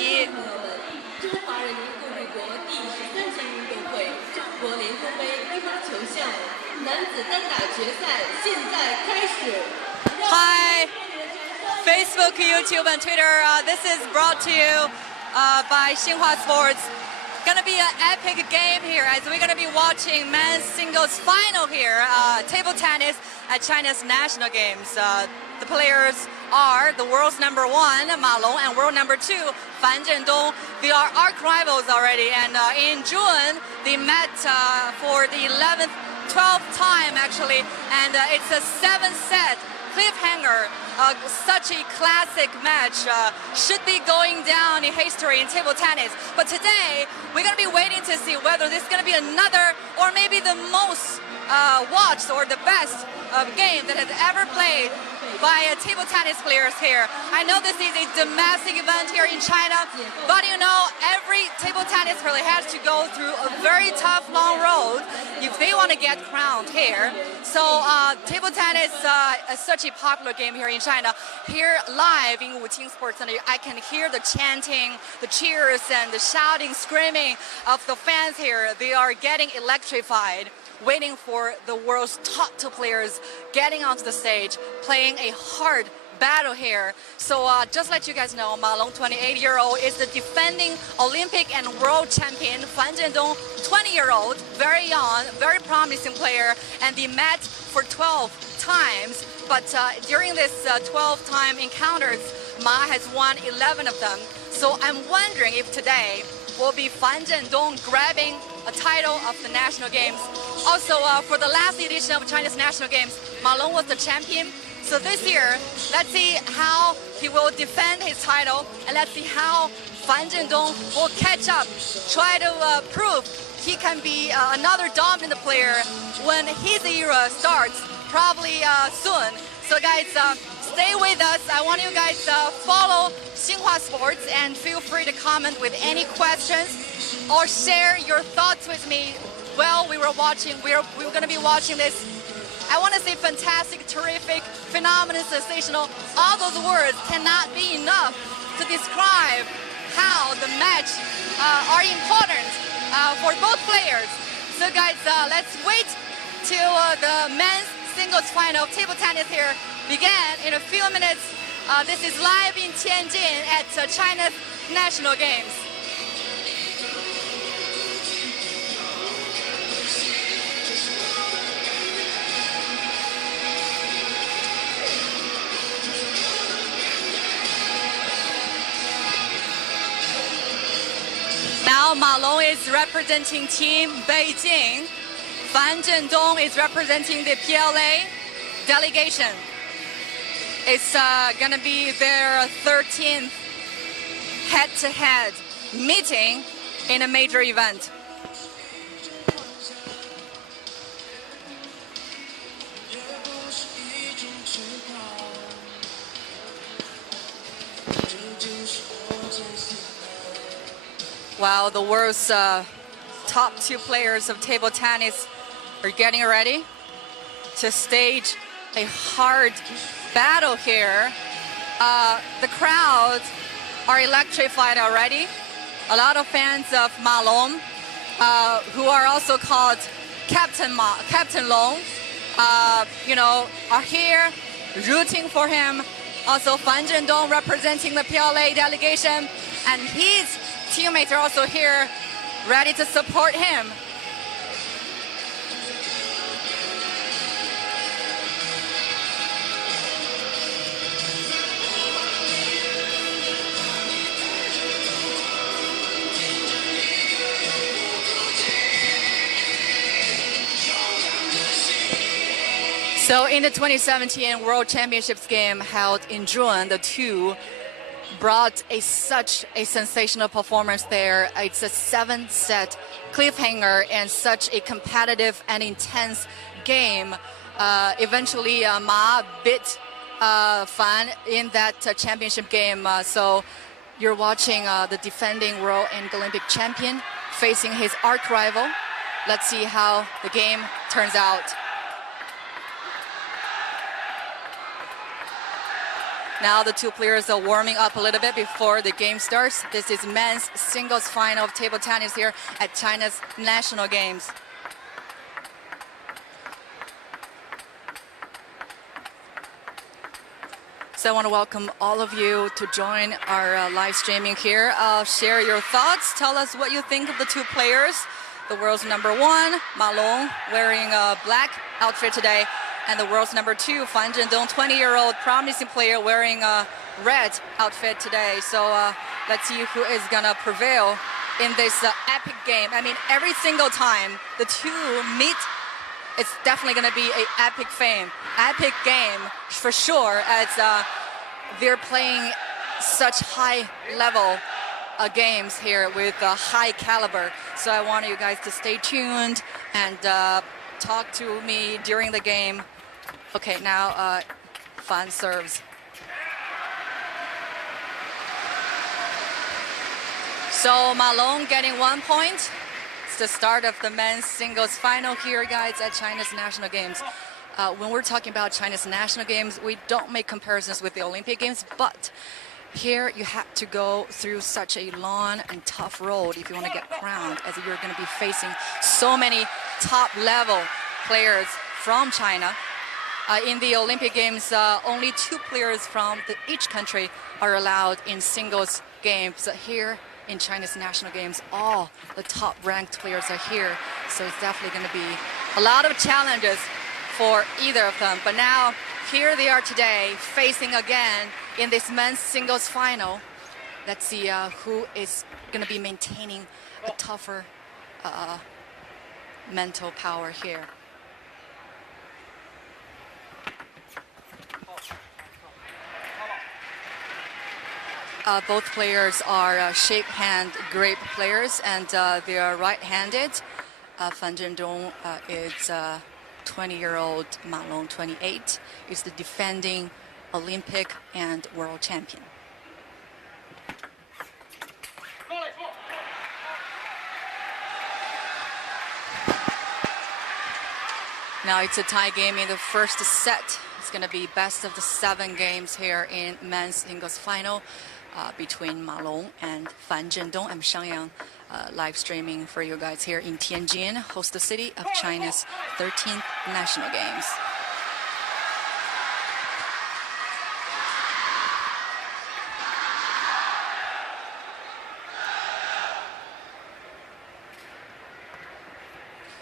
一。中华人民共和国第13届运动会中国联合杯乒乓球项目男子单打决赛现在开始。Hi, Facebook, YouTube, and Twitter. This is brought to you by Xinhua Sports. Gonna be an epic game here as we're gonna be watching men's singles final here, table tennis at China's national games. The players are the world's #1, Ma Long, and world #2, Fan Zhendong. They are arch rivals already, and in June they met for the 12th time actually, and it's a 7-set cliffhanger. Such a classic match should be going down in history in table tennis. But today we're going to be waiting to see whether this is going to be another or maybe the most watched or the best game that has ever played by table tennis players here. I know this is a domestic event here in China, but you know, every table tennis player has to go through a very tough, long road if they want to get crowned here. So table tennis is such a popular game here in China. Here live in Wuqing Sports Center, I can hear the chanting, the cheers, and the shouting, screaming of the fans here. They are getting electrified, waiting for the world's top 2 players getting onto the stage, playing a hard battle here. So just let you guys know, Ma Long, 28-year-old, is the defending Olympic and world champion. Fan Zhendong, 20-year-old, very young, very promising player, and they met for 12 times. But during this 12-time encounters, Ma has won 11 of them. So I'm wondering if today will be Fan Zhendong grabbing a title of the national games. Also, for the last edition of China's national games, Ma Long was the champion. So this year, let's see how he will defend his title, and let's see how Fan Zhendong will catch up, try to prove he can be another dominant player when his era starts, probably soon. So guys, stay with us. I want you guys to follow Xinhua Sports and feel free to comment with any questions or share your thoughts with me while we were watching. We're going to be watching this. I want to say fantastic, terrific, phenomenal, sensational. All those words cannot be enough to describe how the match are important for both players. So guys, let's wait till the men's singles final of table tennis here begin in a few minutes. This is live in Tianjin at China's national games. Now Ma Long is representing Team Beijing. Fan Zhendong is representing the PLA delegation. It's going to be their 13th head-to-head meeting in a major event. Wow, the world's top 2 players of table tennis are getting ready to stage a hard battle here. The crowds are electrified already. A lot of fans of Ma Long, who are also called Captain Long, you know, are here rooting for him. Also, Fan Zhendong representing the PLA delegation, and his teammates are also here ready to support him. So in the 2017 World Championships game held in June, the two brought such a sensational performance there. It's a 7-set cliffhanger and such a competitive and intense game. Eventually, Ma beat Fan in that championship game. So you're watching the defending world and Olympic champion facing his arch rival. Let's see how the game turns out. Now the two players are warming up a little bit before the game starts. This is men's singles final of table tennis here at China's national games. So I want to welcome all of you to join our live streaming here. Share your thoughts. Tell us what you think of the two players. The world's number one, Ma Long, wearing a black outfit today. And the world's number two, Fan Zhendong, 20-year-old promising player wearing a red outfit today. So let's see who is going to prevail in this epic game. I mean, every single time the two meet, it's definitely going to be an epic epic game for sure, as they're playing such high-level games here with high caliber. So I want you guys to stay tuned and talk to me during the game. Okay, now Fan serves. So Ma Long getting 1 point. It's the start of the men's singles final here, guys, at China's national games. When we're talking about China's national games, we don't make comparisons with the Olympic Games, but here you have to go through such a long and tough road if you want to get crowned, as you're going to be facing so many top-level players from China. In the Olympic Games, only 2 players from each country are allowed in singles games. Here in China's national games, all the top-ranked players are here, so it's definitely going to be a lot of challenges for either of them. But now, here they are today, facing again in this men's singles final. Let's see who is going to be maintaining a tougher mental power here. Both players are shake hand grip players, and they are right-handed. Fan Zhendong is 20-year-old, Ma Long, 28, is the defending Olympic and world champion. Now it's a tie game in the first set. It's going to be best of the 7 games here in men's singles final between Ma Long and Fan Zhendong. I'm Xiangyang, live streaming for you guys here in Tianjin, host city of China's 13th national games.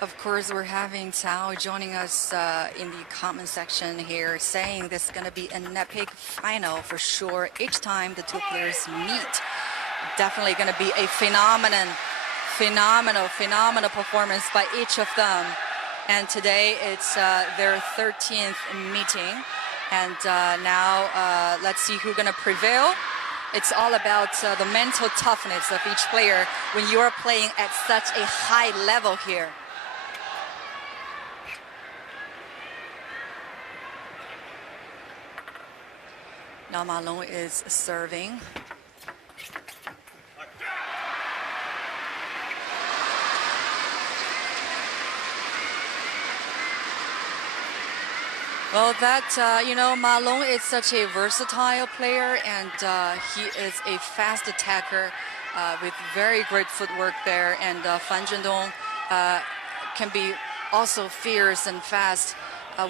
Of course, we're having Cao joining us in the comment section here, saying this is going to be an epic final for sure. Each time the two players meet, definitely going to be a phenomenal performance by each of them. And today it's their 13th meeting. And now let's see who's going to prevail. It's all about the mental toughness of each player when you're playing at such a high level here. Now Ma Long is serving. Well, Ma Long is such a versatile player, and he is a fast attacker with very great footwork there. And Fan Zhendong can be also fierce and fast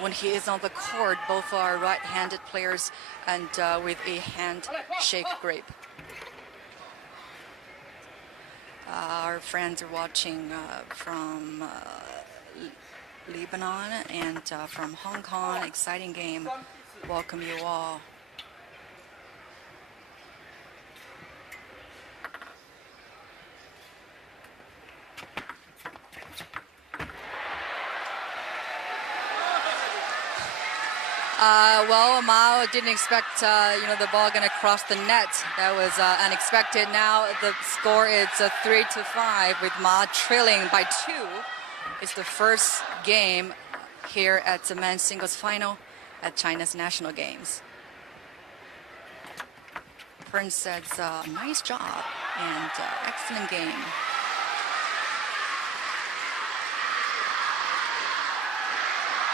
when he is on the court. Both are right-handed players and with a handshake grip. Our friends are watching from Lebanon and from Hong Kong. Exciting game. Welcome you all. Well, Mao didn't expect, the ball going to cross the net. That was unexpected. Now the score is 3-5 with Ma trailing by 2. It's the first game here at the men's singles final at China's national games. Prince says, nice job and excellent game.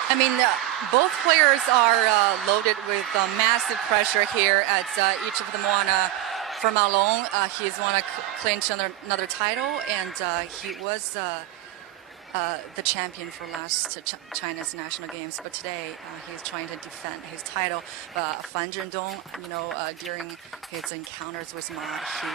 I mean, both players are loaded with massive pressure here at each of them want to. For Ma Long, he's want to clinch another title, and he was the champion for last China's national games. But today, he's trying to defend his title. Fan Zhendong, during his encounters with Ma, he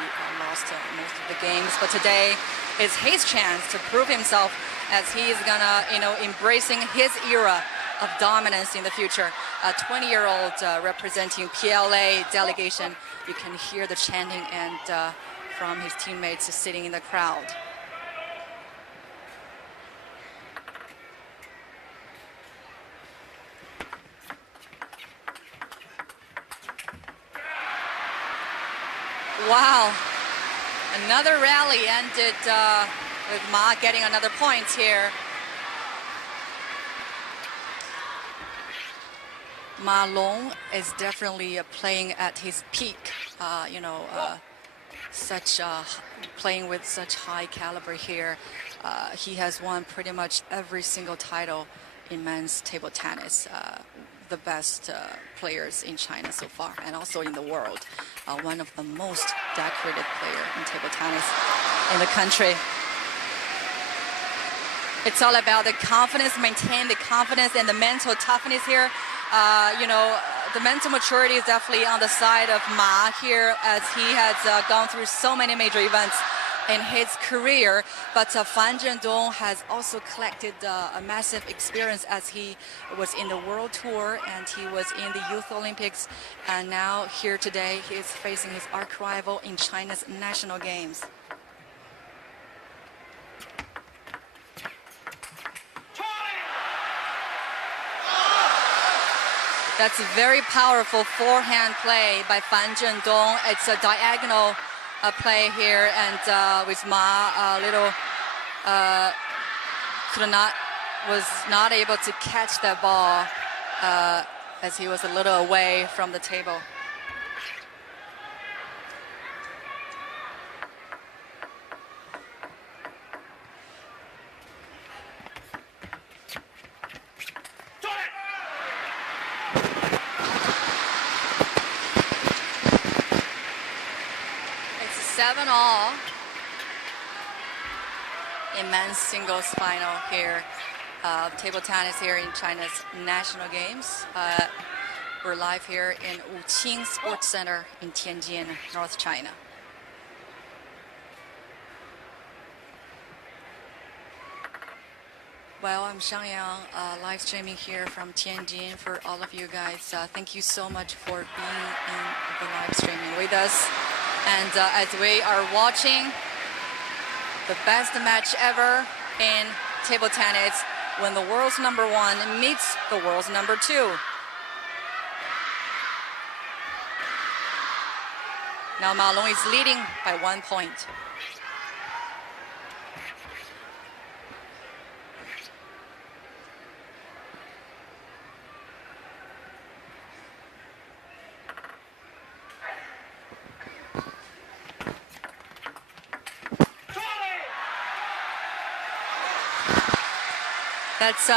lost most of the games. But today is his chance to prove himself, as he is gonna, embracing his era of dominance in the future. A 20-year-old representing PLA delegation. You can hear the chanting and from his teammates sitting in the crowd. Wow, another rally ended with Ma getting another point here. Ma Long is definitely playing at his peak, playing with such high caliber here. He has won pretty much every single title in men's table tennis. The best players in China so far, and also in the world. One of the most decorated players in table tennis in the country. It's all about the confidence, maintain the confidence and the mental toughness here. The mental maturity is definitely on the side of Ma here, as he has gone through so many major events in his career. But Fan Zhendong has also collected a massive experience, as he was in the World Tour and he was in the Youth Olympics. And now here today, he is facing his arch rival in China's national games. That's a very powerful forehand play by Fan Zhendong. It's a diagonal play here, and with Ma was not able to catch that ball as he was a little away from the table. It's 7-all in men's singles final here. Table tennis here in China's national games. We're live here in Wuqing Sports Center in Tianjin, North China. Well, I'm Xiangyang, live streaming here from Tianjin for all of you guys. Thank you so much for being in the live streaming with us. And as we are watching the best match ever in table tennis, when the world's #1 meets the world's #2. Now Ma Long is leading by 1 point. That's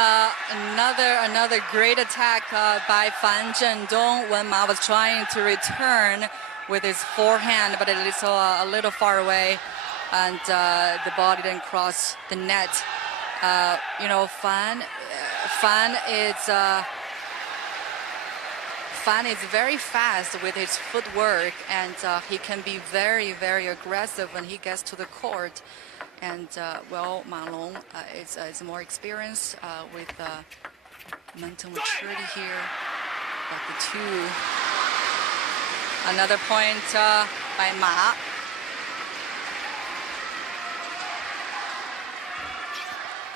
another great attack by Fan Zhendong when Ma was trying to return with his forehand, but it is a little far away, and the ball didn't cross the net. Fan is very fast with his footwork, and he can be very, very aggressive when he gets to the court. And Ma Long is more experienced with mental maturity here. But the two, another point by Ma.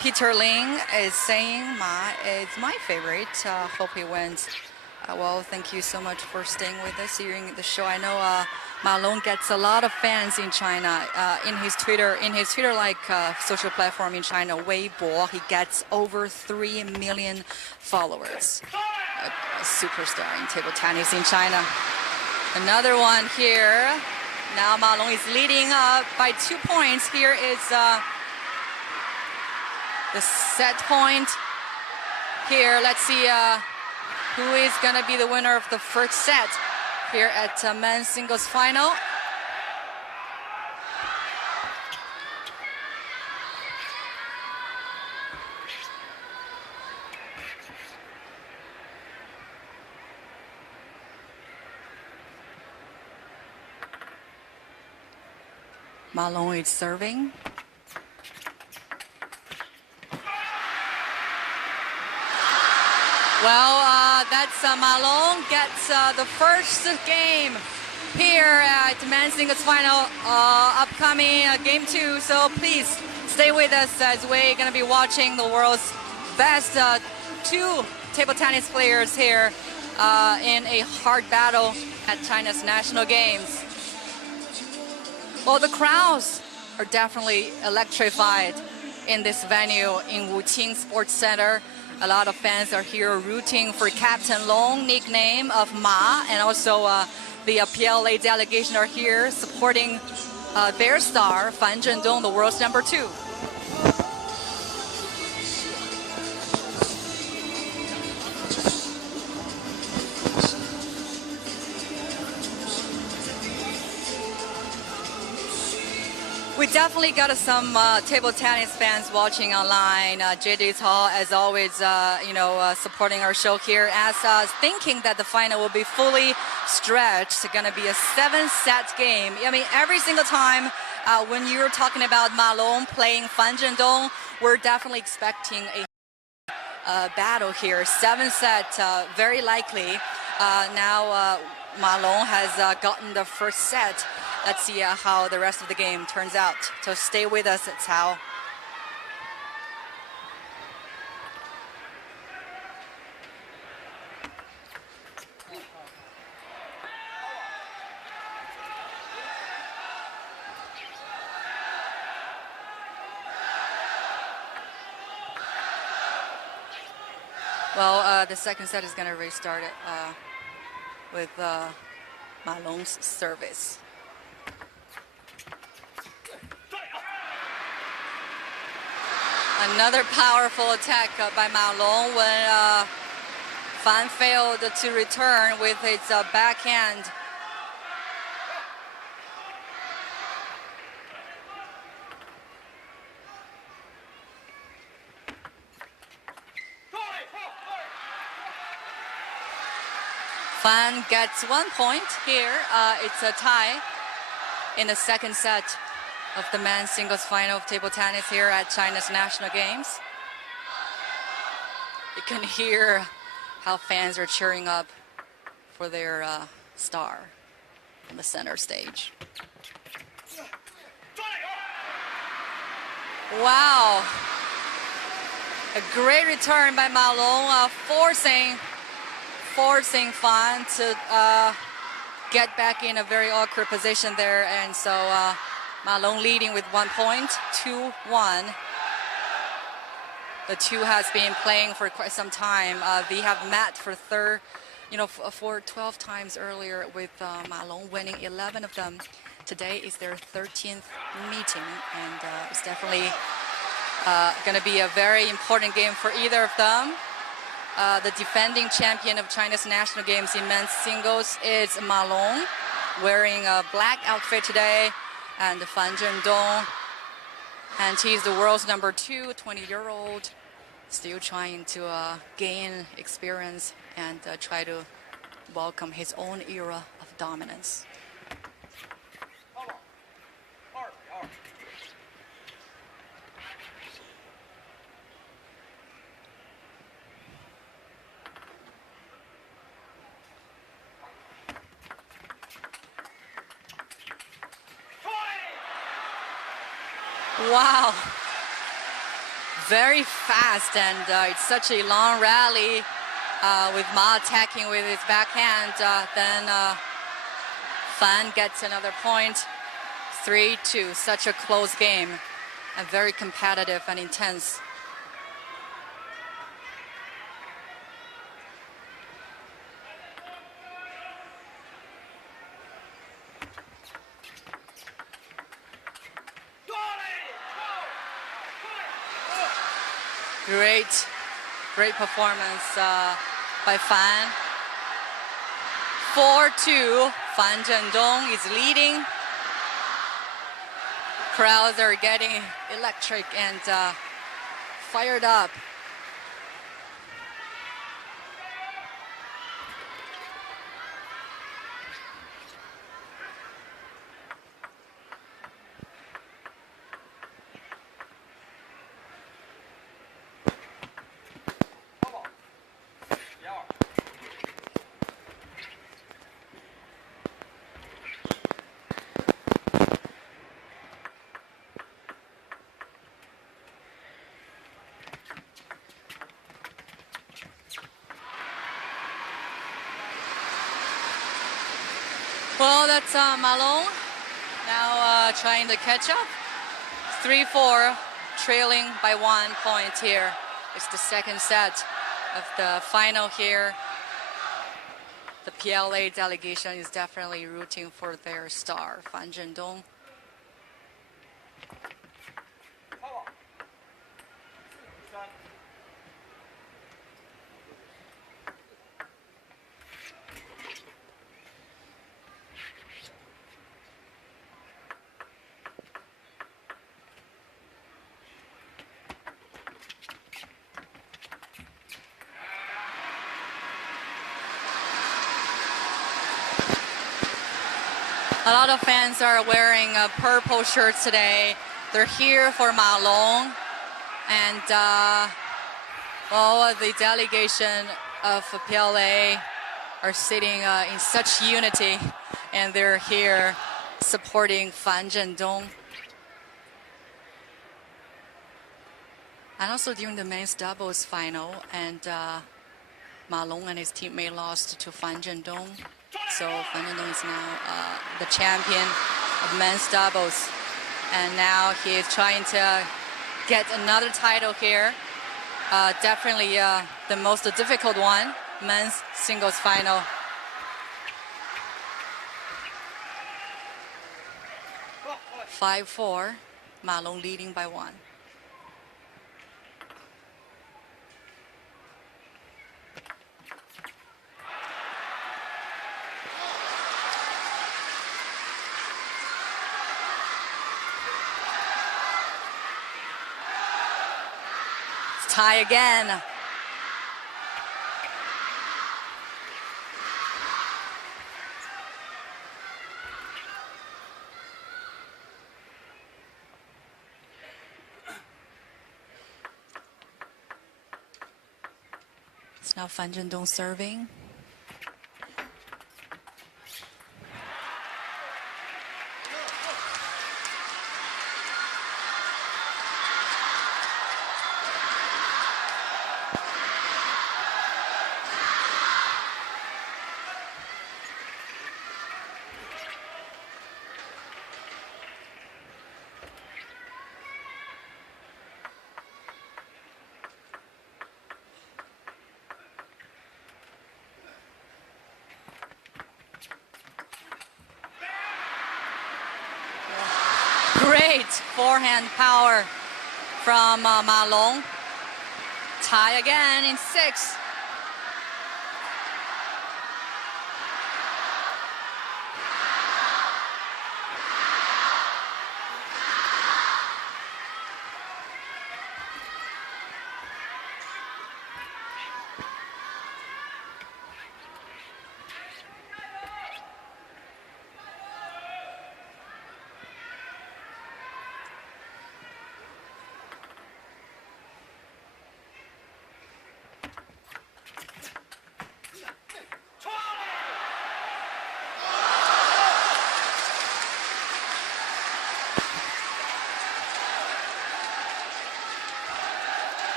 Peter Ling is saying Ma is my favorite. Hope he wins. Well, thank you so much for staying with us during the show. I know Ma Long gets a lot of fans in China. In his Twitter-like social platform in China, Weibo, he gets over 3 million followers. A superstar in table tennis in China. Another one here. Now Ma Long is leading by 2 points. Here is the set point. here. Let's see who is going to be the winner of the first set here at men's singles final. Ma Long is serving. Well, that's Ma Long gets the first game here at men's singles final, upcoming game 2. So please stay with us as we're going to be watching the world's best 2 table tennis players here in a hard battle at China's national games. Well, the crowds are definitely electrified in this venue in Wuqing Sports Center. A lot of fans are here rooting for Captain Long, nickname of Ma, and also the PLA delegation are here supporting their star, Fan Zhendong, the world's number 2. We definitely got some table tennis fans watching online. JJ's Hall, as always, supporting our show here, as thinking that the final will be fully stretched. It's going to be a 7-set game. I mean, every single time when you're talking about Ma Long playing Fan Zhendong, we're definitely expecting a battle here. 7-set, very likely. Now Ma Long has gotten the first set. Let's see how the rest of the game turns out. So stay with us, Cao. Well, the second set is going to restart it with Ma Long's service. Another powerful attack by Ma Long when Fan failed to return with its backhand. Fan gets 1 point here. It's a tie in the second set of the men's singles final of table tennis here at China's national games. You can hear how fans are cheering up for their star on the center stage. Wow, a great return by Ma Long, forcing Fan to get back in a very awkward position there, and so Ma Long leading with 1 point, 2-1. The two has been playing for quite some time. They have met for for 12 times earlier, with Ma Long winning 11 of them. Today is their 13th meeting, and it's definitely going to be a very important game for either of them. The defending champion of China's national games in men's singles is Ma Long, wearing a black outfit today, and Fan Zhendong, and he's the world's number 2, 20-year-old, still trying to gain experience and try to welcome his own era of dominance. Wow, very fast, and it's such a long rally with Ma attacking with his backhand. Then Fan gets another point, 3-2. Such a close game, and very competitive and intense. Great Great performance by Fan. 4-2. Fan Zhendong is leading. Crowds are getting electric and fired up. Well, that's Malone now trying to catch up. 3-4, trailing by 1 point here. It's the second set of the final here. The PLA delegation is definitely rooting for their star, Fan Zhendong. A lot of fans are wearing purple shirts today. They're here for Ma Long. And, well, the delegation of PLA are sitting in such unity. And they're here supporting Fan Zhendong. And also during the men's doubles final, and Ma Long and his teammate lost to Fan Zhendong. So Fan Zhendong is now the champion of men's doubles. And now he is trying to get another title here. Definitely the most difficult one, men's singles final. Five, 4, Ma Long leading by 1. Tie again. It's now Fan Zhendong serving. Great forehand power from Ma Long. Tie again in 6.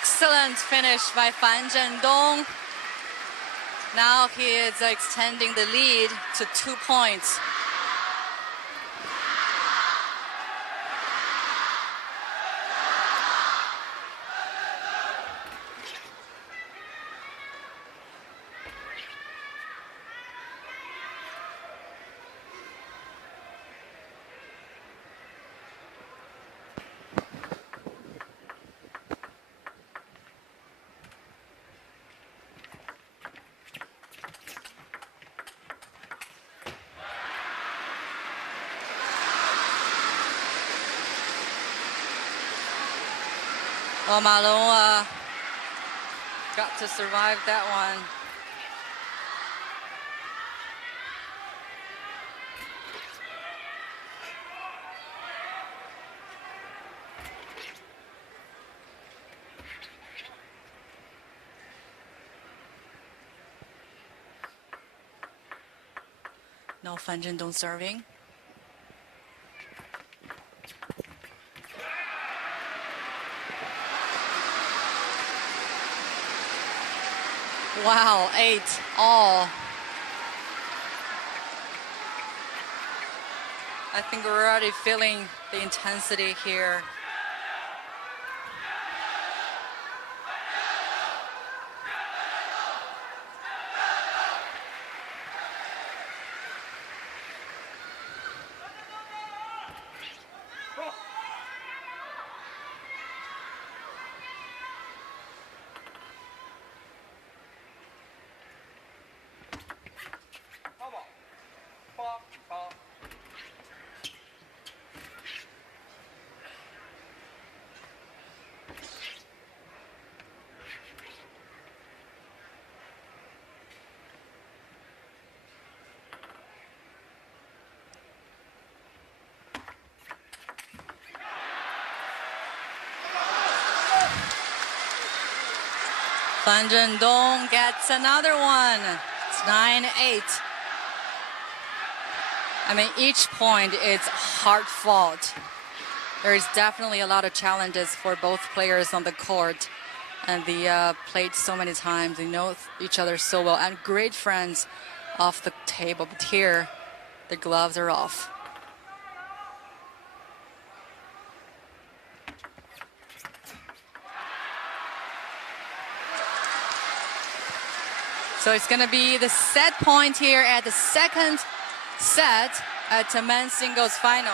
Excellent finish by Fan Zhendong. Now he is extending the lead to 2 points. Well, Malone got to survive that one. No Fan Zhendong serving. Wow, 8 all. I think we're already feeling the intensity here. Fan Zhendong gets another one. It's 9-8. I mean, each point is hard fought. There is definitely a lot of challenges for both players on the court. And they played so many times. They know each other so well. And great friends off the table. But here, the gloves are off. So it's going to be the set point here at the second set at the men's singles final.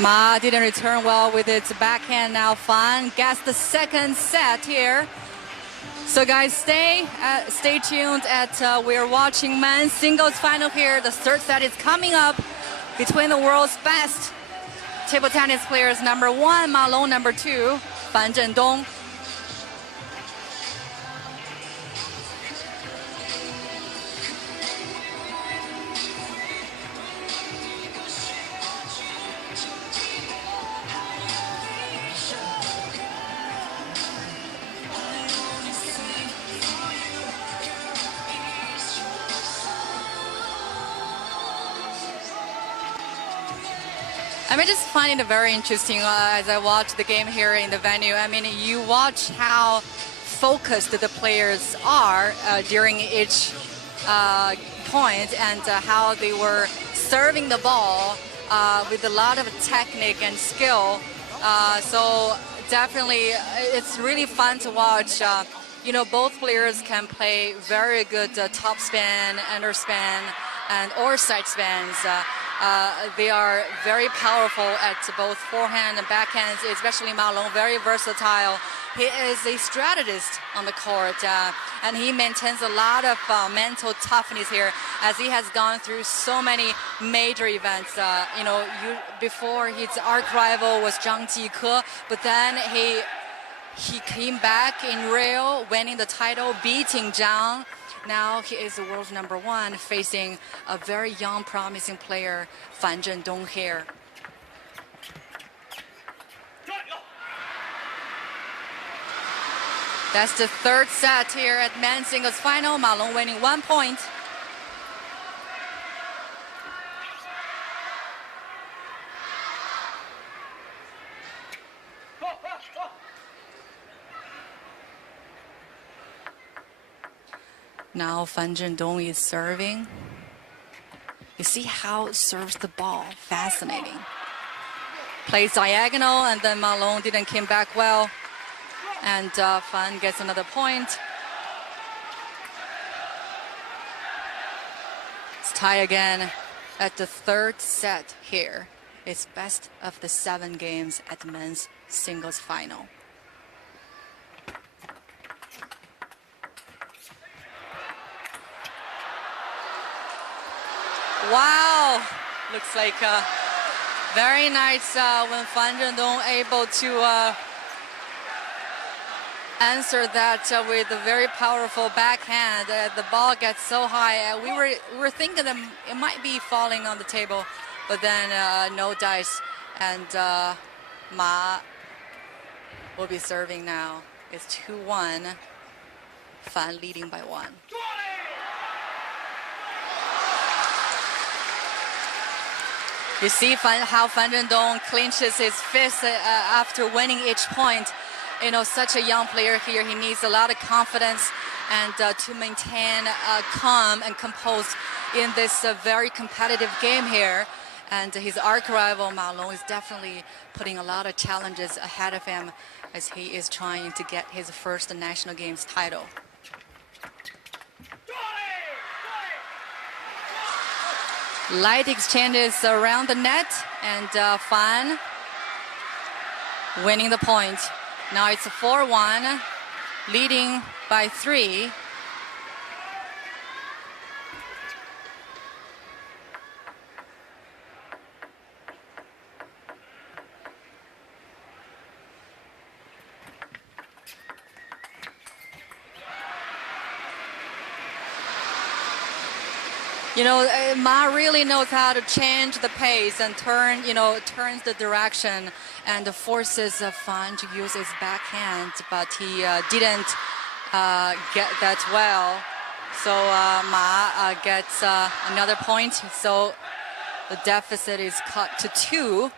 Ma didn't return well with its backhand. Now Fan gets the second set here. So guys, stay tuned. We're watching men's singles final here. The third set is coming up between the world's best table tennis players. Number 1, Ma Long. Number 2, Fan Zhendong. I just find it very interesting as I watch the game here in the venue. I mean, you watch how focused the players are during each point and how they were serving the ball with a lot of technique and skill. So definitely, it's really fun to watch. You know, both players can play very good top spin, underspin, and or side spans. They are very powerful at both forehand and backhand, especially Ma Long, very versatile. He is a strategist on the court, and he maintains a lot of mental toughness here as he has gone through so many major events. Before his arch rival was Zhang Jike, but then he came back in Rio, winning the title, beating Zhang. Now he is the world's #1, facing a very young, promising player, Fan Zhendong here. That's the third set here at men's singles final. Ma Long winning 1 point. Now Fan Zhendong is serving. You see how it serves the ball. Fascinating. Plays diagonal, and then Ma Long didn't come back well. And Fan gets another point. It's tie again at the third set here. It's best of the 7 games at the men's singles final. Wow, looks like very nice when Fan Zhendong able to answer that with a very powerful backhand. The ball gets so high. We were thinking that it might be falling on the table, but then no dice, and Ma will be serving now. It's 2-1. Fan leading by 1. You see how Fan Zhendong clinches his fist after winning each point. Such a young player here, he needs a lot of confidence and to maintain calm and composed in this very competitive game here. And his arch rival Ma Long is definitely putting a lot of challenges ahead of him as he is trying to get his first national games title. Light exchanges around the net, and Fan winning the point. Now it's 4-1, leading by 3. Ma really knows how to change the pace and turns the direction and forces Fan to use his backhand, but he didn't get that well. So Ma gets another point. So the deficit is cut to 2.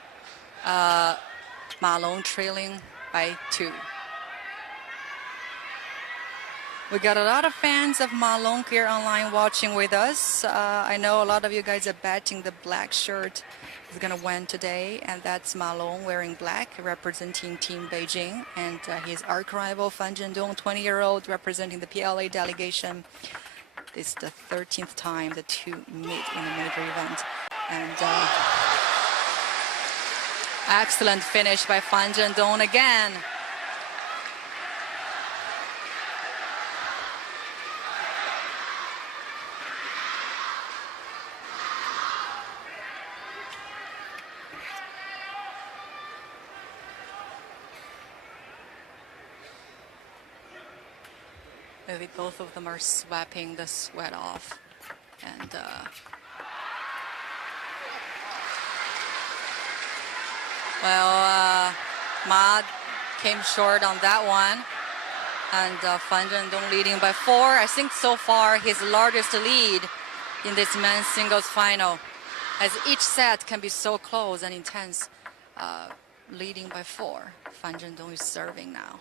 Ma Long trailing by 2. We got a lot of fans of Ma Long here online watching with us. I know a lot of you guys are betting the black shirt is going to win today, and that's Ma Long wearing black, representing Team Beijing, and his arch rival Fan Zhendong, 20-year-old, representing the PLA delegation. It's the 13th time the two meet in a major event, and excellent finish by Fan Zhendong again. Both of them are sweeping the sweat off, and Ma came short on that one, and Fan Zhendong leading by 4. I think so far his largest lead in this men's singles final, as each set can be so close and intense. Leading by 4. Fan Zhendong is serving now.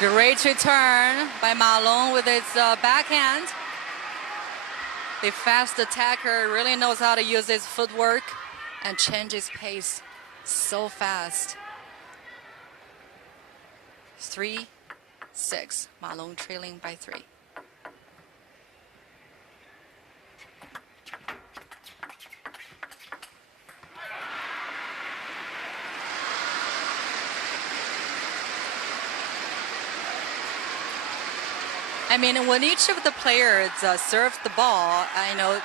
Great return by Ma Long with his backhand. The fast attacker really knows how to use his footwork and change his pace so fast. 3-6. Ma Long trailing by 3. I mean, when each of the players serves the ball, I know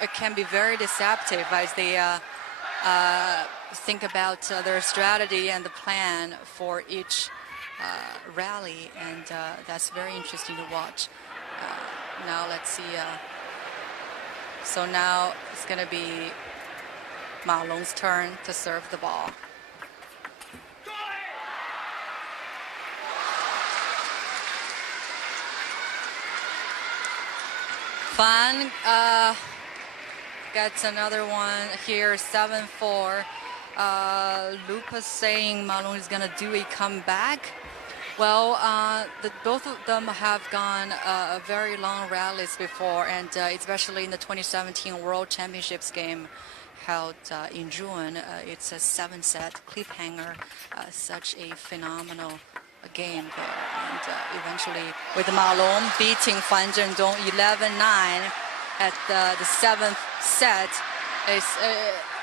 it can be very deceptive as they think about their strategy and the plan for each rally, and that's very interesting to watch. Now let's see. So now it's going to be Ma Long's turn to serve the ball. Fan gets another one here, 7-4. Lucas saying Ma Long is going to do a comeback. Well, both of them have gone very long rallies before, and especially in the 2017 World Championships game held in June. It's a 7-set cliffhanger, such a phenomenal game there. And eventually, with Ma Long beating Fan Zhendong 11-9 at the 7th set,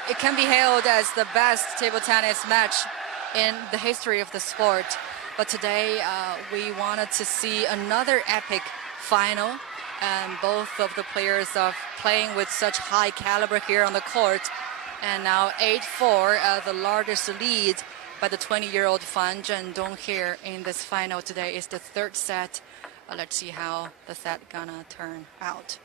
it can be hailed as the best table tennis match in the history of the sport. But today, we wanted to see another epic final, and both of the players are playing with such high caliber here on the court. And now 8-4, the largest lead by the 20-year-old Fan Zhendong here in this final today is the 3rd set. Let's see how the set gonna turn out.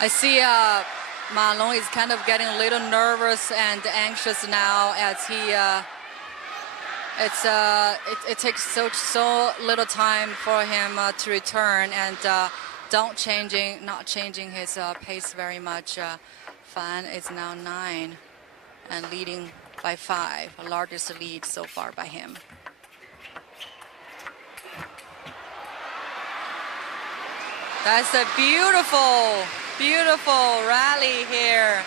I see Ma Long is kind of getting a little nervous and anxious now, as he it takes so little time for him to return, and not changing his pace very much. Fan is now 9 and leading by 5, the largest lead so far by him. That's a beautiful rally here.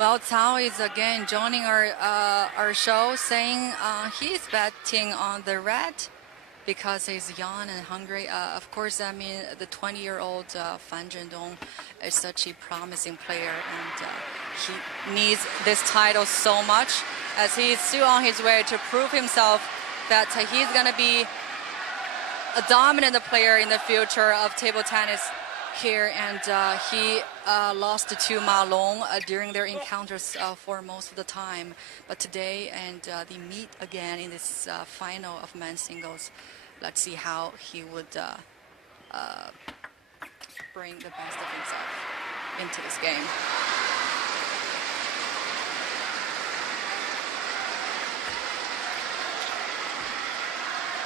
Well, Cao is again joining our show, saying he's betting on the red because he's young and hungry. Of course, I mean, the 20-year-old Fan Zhendong is such a promising player, and he needs this title so much, as he's still on his way to prove himself that he's going to be a dominant player in the future of table tennis here. And he lost to Ma Long during their encounters for most of the time. But today, and they meet again in this final of men's singles. Let's see how he would bring the best of himself into this game.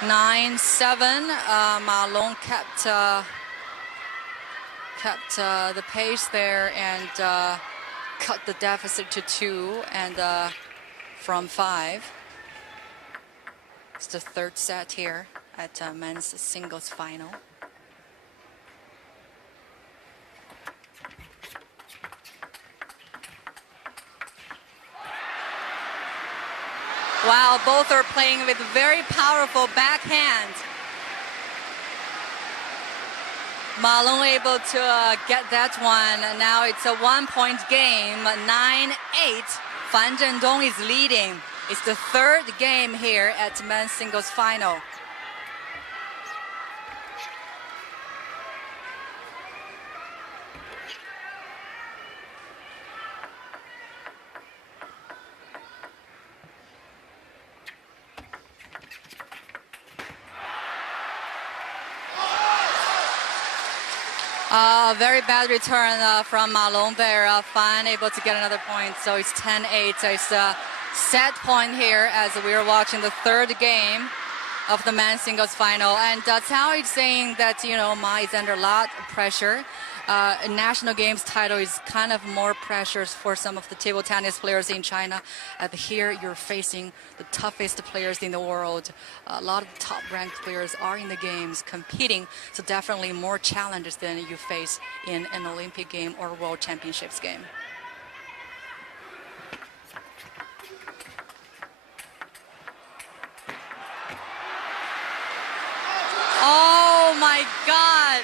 (9-7). Ma Long kept the pace there and cut the deficit to 2 and from 5. It's the 3rd set here at men's singles final. Wow, both are playing with very powerful backhand. Ma Long able to get that one. Now it's a 1-point game, 9-8. Fan Zhendong is leading. It's the 3rd game here at men's singles final. Very bad return from Ma Long there. Fan able to get another point, so it's 10-8. So it's a set point here as we are watching the 3rd game of the men's singles final. And Cao is saying that, Ma is under a lot of pressure. National Games title is kind of more pressures for some of the table tennis players in China. Here you're facing the toughest players in the world. A lot of top-ranked players are in the games competing, so definitely more challenges than you face in an Olympic game or World Championships game. Oh my God!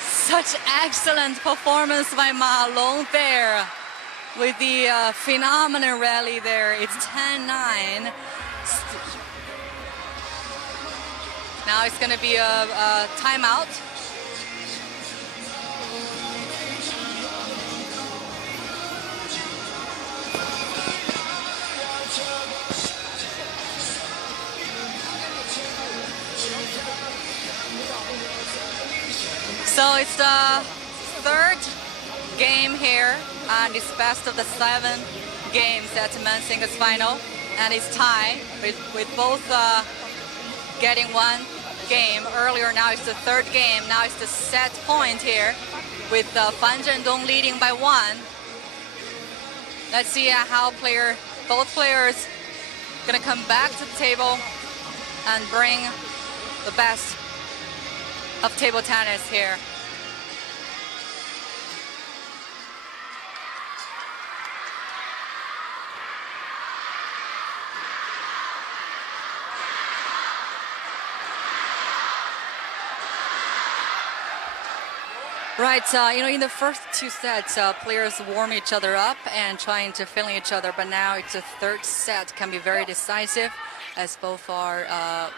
Such excellent performance by Ma Long there with the phenomenal rally there. It's 10-9. Now it's going to be a timeout. So it's the third game here, and it's best of the 7 games at the men's singles final, and it's tied with both getting 1 game earlier. Now it's the third game. Now it's the set point here with Fan Zhendong leading by 1. Let's see how both players gonna come back to the table and bring the best of table tennis here. Right, in the first 2 sets, players warm each other up and trying to feel each other, but now it's the third set can be very decisive as both are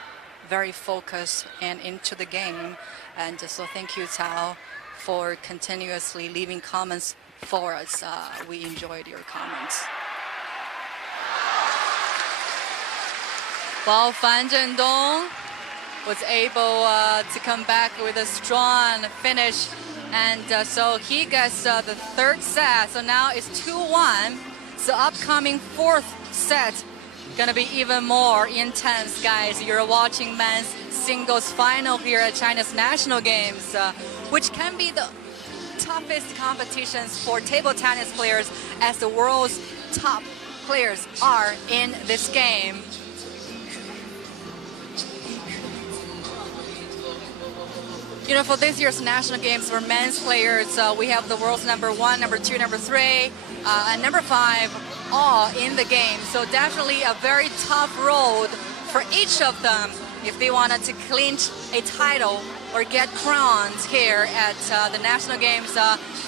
very focused and into the game. And so thank you, Cao, for continuously leaving comments for us. We enjoyed your comments. Well, Fan Zhendong was able to come back with a strong finish. And so he gets the third set. So now it's 2-1. So upcoming 4th set gonna be even more intense, guys. You're watching men's singles final here at China's National Games, which can be the toughest competitions for table tennis players, as the world's top players are in this game. For this year's National Games for men's players, we have the world's number 1, number 2, number 3, and number 5 all in the game. So definitely a very tough road for each of them if they wanted to clinch a title or get crowns here at the National Games.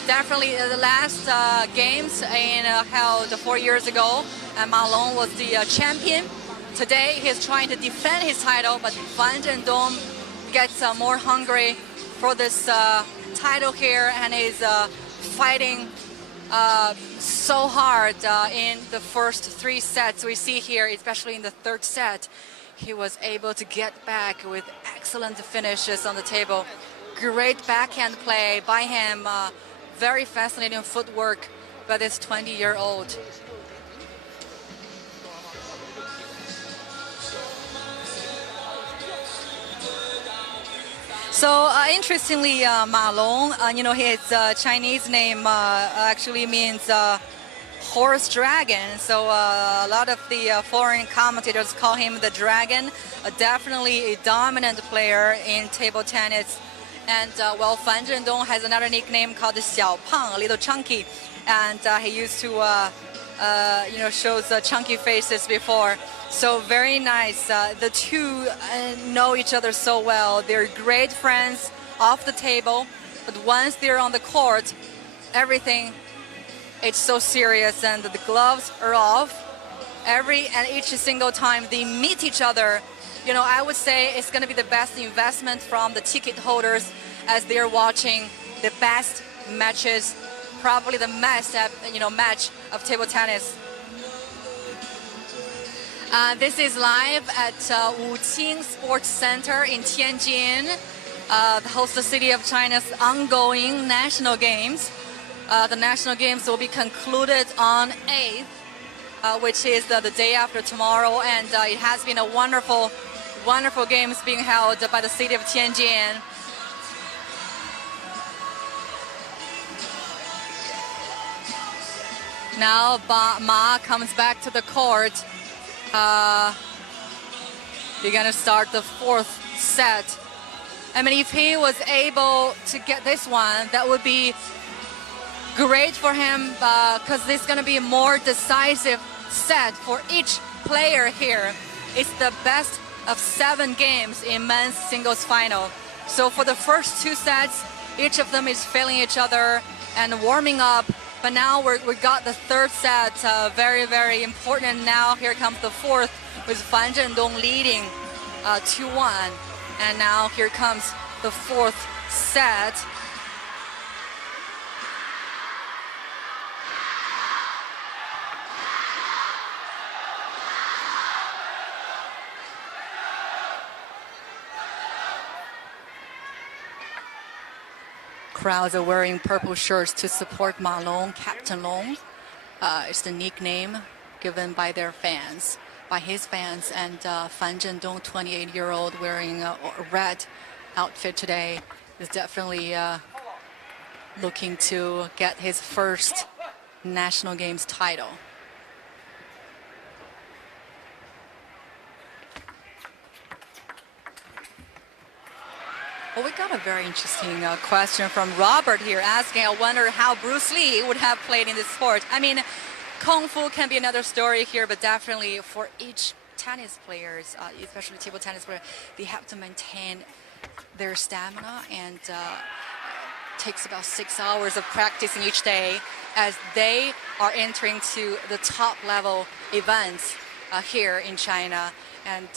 Definitely the last games held 4 years ago, and Ma Long was the champion. Today he's trying to defend his title, but Fan Zhendong gets more hungry for this title here, and is fighting so hard in the first 3 sets we see here, especially in the third set. He was able to get back with excellent finishes on the table. Great backhand play by him. Very fascinating footwork by this 20-year-old. So interestingly, Ma Long, his Chinese name actually means horse dragon. So a lot of the foreign commentators call him the dragon. Definitely a dominant player in table tennis. And well, Fan Zhendong has another nickname called Xiao Pang, a little chunky. And he used to shows chunky faces before. So very nice. The two know each other so well. They're great friends off the table, but once they're on the court, everything, it's so serious, and the gloves are off. Every and each single time they meet each other, I would say it's going to be the best investment from the ticket holders, as they're watching the best matches, probably the best match of table tennis. This is live at Wuqing Sports Center in Tianjin, the host city of China's ongoing National Games. The National Games will be concluded on 8th which is the day after tomorrow, and it has been a wonderful, wonderful games being held by the city of Tianjin. Now Ma comes back to the court. You're gonna start the fourth set. I mean, if he was able to get this one, that would be great for him, because this is gonna be a more decisive set for each player here. It's the best of 7 games in men's singles final. So for the first 2 sets, each of them is feeling each other and warming up. But now we got the third set, very, very important. Now here comes the fourth with Fan Zhendong leading 2-1. And now here comes the fourth set. Crowds are wearing purple shirts to support Ma Long, Captain Long. It's the nickname given by their fans, by his fans. And Fan Zhendong, 28-year-old, wearing a red outfit today, is definitely looking to get his first national games title. Well, we got a very interesting question from Robert here asking, I wonder how Bruce Lee would have played in this sport. I mean, Kung Fu can be another story here, but definitely for each tennis players, especially table tennis players, they have to maintain their stamina, and takes about 6 hours of practicing each day as they are entering to the top level events here in China. And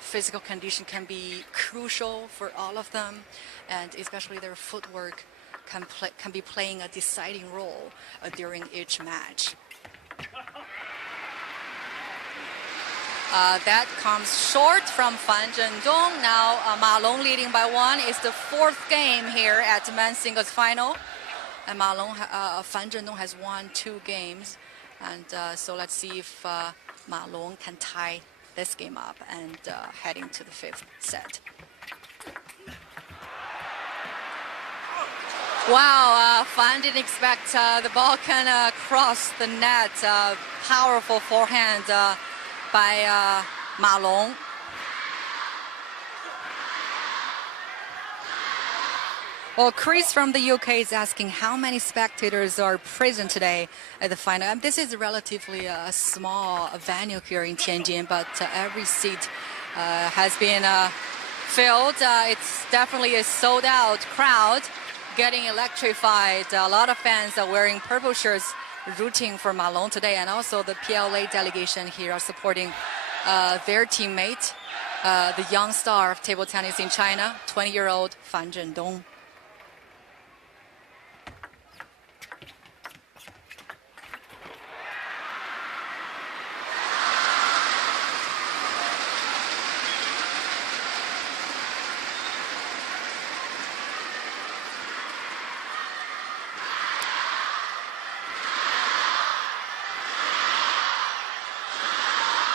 physical condition can be crucial for all of them, and especially their footwork can be playing a deciding role during each match. That comes short from Fan Zhendong. Now Ma Long leading by 1. It's the 4th game here at men's singles final. And Fan Zhendong has won 2 games. And so let's see if Ma Long can tie this game up and heading to the 5th set. Wow, Fan didn't expect the ball can cross the net. Powerful forehand by Ma Long. Well, Chris from the UK is asking how many spectators are present today at the final. And this is relatively a small venue here in Tianjin, but every seat has been filled. It's definitely a sold-out crowd, getting electrified. A lot of fans are wearing purple shirts, rooting for Ma Long today, and also the PLA delegation here are supporting their teammate, the young star of table tennis in China, 20-year-old Fan Zhendong.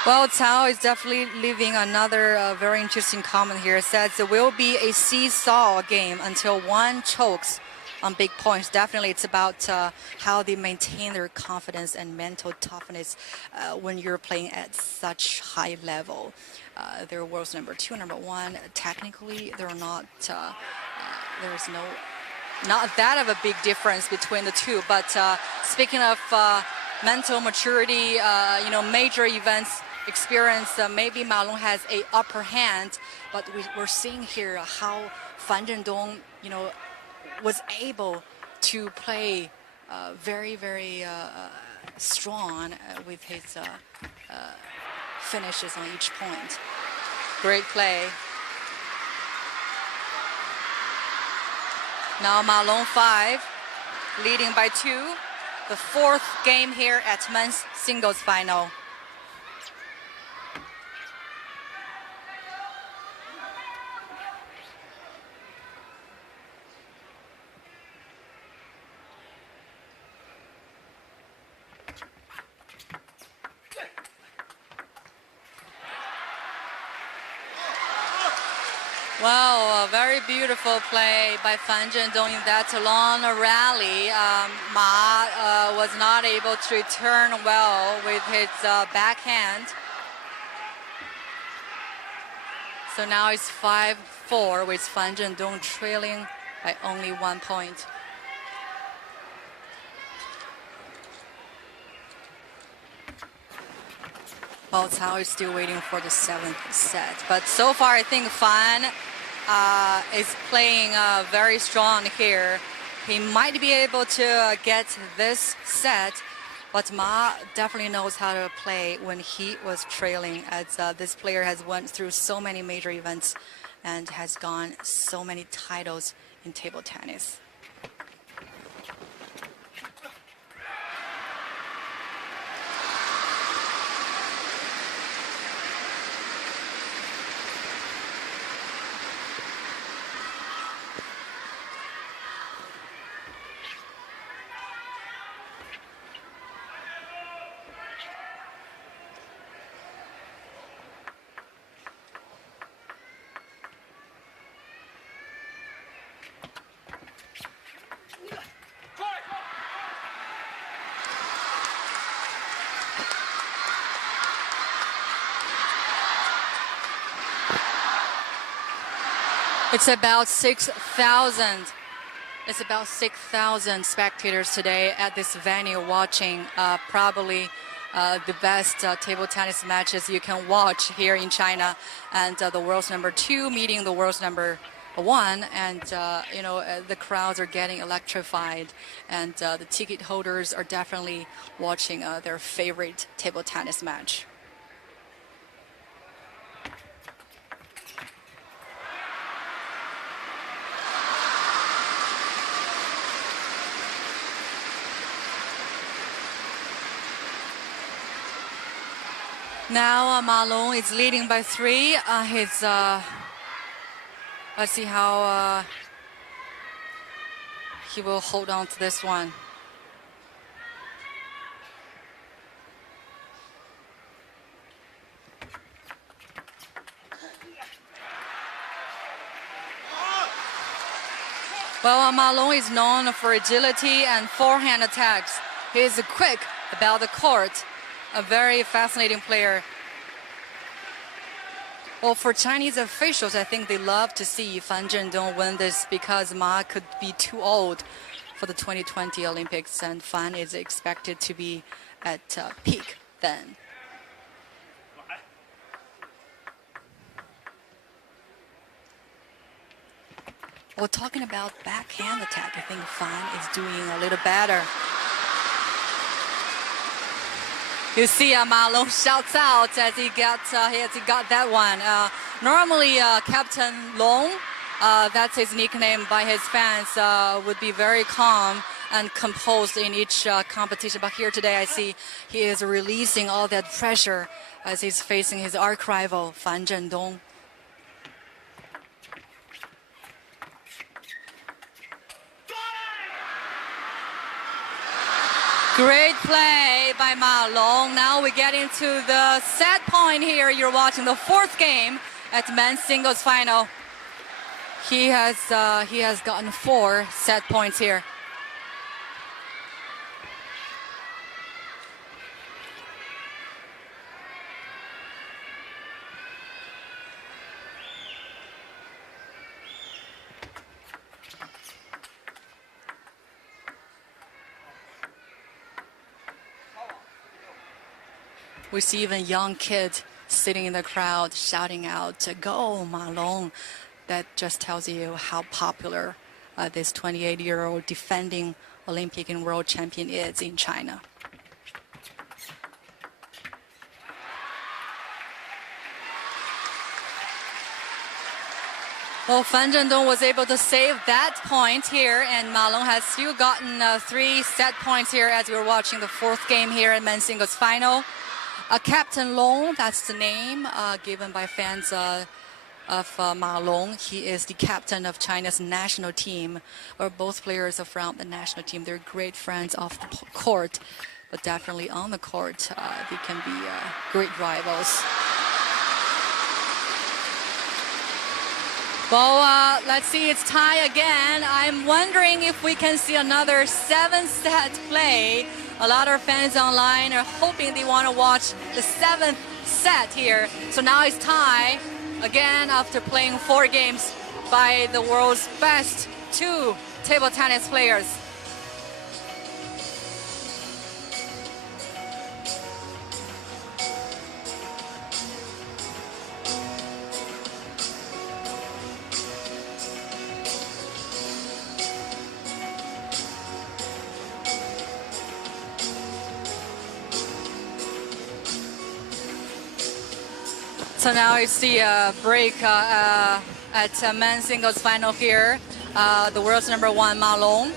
Well, Cao is definitely leaving another very interesting comment here. It says it will be a seesaw game until one chokes on big points. Definitely, it's about how they maintain their confidence and mental toughness when you're playing at such high level. They're world's number 2, number 1. Technically, they're not. There's not that of a big difference between the two. But speaking of mental maturity, major events experience, maybe Ma Long has a upper hand, but we're seeing here how Fan Zhendong, was able to play very, very strong with his finishes on each point. Great play. Now Ma Long 5, leading by 2. The 4th game here at men's singles final. Wow, a very beautiful play by Fan Zhendong in that long rally. Ma was not able to return well with his backhand. So now it's 5-4 with Fan Zhendong trailing by only 1 point. Well, Cao is still waiting for the 7th set. But so far, I think Fan is playing very strong here. He might be able to get this set, but Ma definitely knows how to play when he was trailing, as this player has went through so many major events and has gone so many titles in table tennis. It's about 6,000. It's about 6,000 spectators today at this venue watching probably the best table tennis matches you can watch here in China, and the world's #2 meeting the world's #1, and the crowds are getting electrified, and the ticket holders are definitely watching their favorite table tennis match. Now Ma Long is leading by 3. Let's see how he will hold on to this one. Well, Ma Long is known for agility and forehand attacks. He is quick about the court. A very fascinating player. Well, for Chinese officials, I think they love to see Fan Zhendong win this because Ma could be too old for the 2020 Olympics, and Fan is expected to be at peak then. Well, talking about backhand attack, I think Fan is doing a little better. You see Ma Long shouts out as he got that one. Normally, Captain Long, that's his nickname by his fans, would be very calm and composed in each competition. But here today, I see he is releasing all that pressure as he's facing his arch rival, Fan Zhendong. Great play by Ma Long. Now we get into the set point here. You're watching the 4th game at men's singles final. He has gotten 4 set points here. We see even young kids sitting in the crowd shouting out, "Go, Ma Long." That just tells you how popular this 28-year-old defending Olympic and world champion is in China. Well, Fan Zhendong was able to save that point here, and Ma Long has still gotten 3 set points here as we're watching the 4th game here at men's singles final. Captain Long, that's the name given by fans of Ma Long. He is the captain of China's national team, or both players are from the national team. They're great friends off the court, but definitely on the court, they can be great rivals. Well, let's see, it's tie again. I'm wondering if we can see another 7-set play. A lot of fans online are hoping they want to watch the 7th set here. So now it's tie again after playing 4 games by the world's best 2 table tennis players. So now it's the break at men's singles final here. The world's #1 Ma Long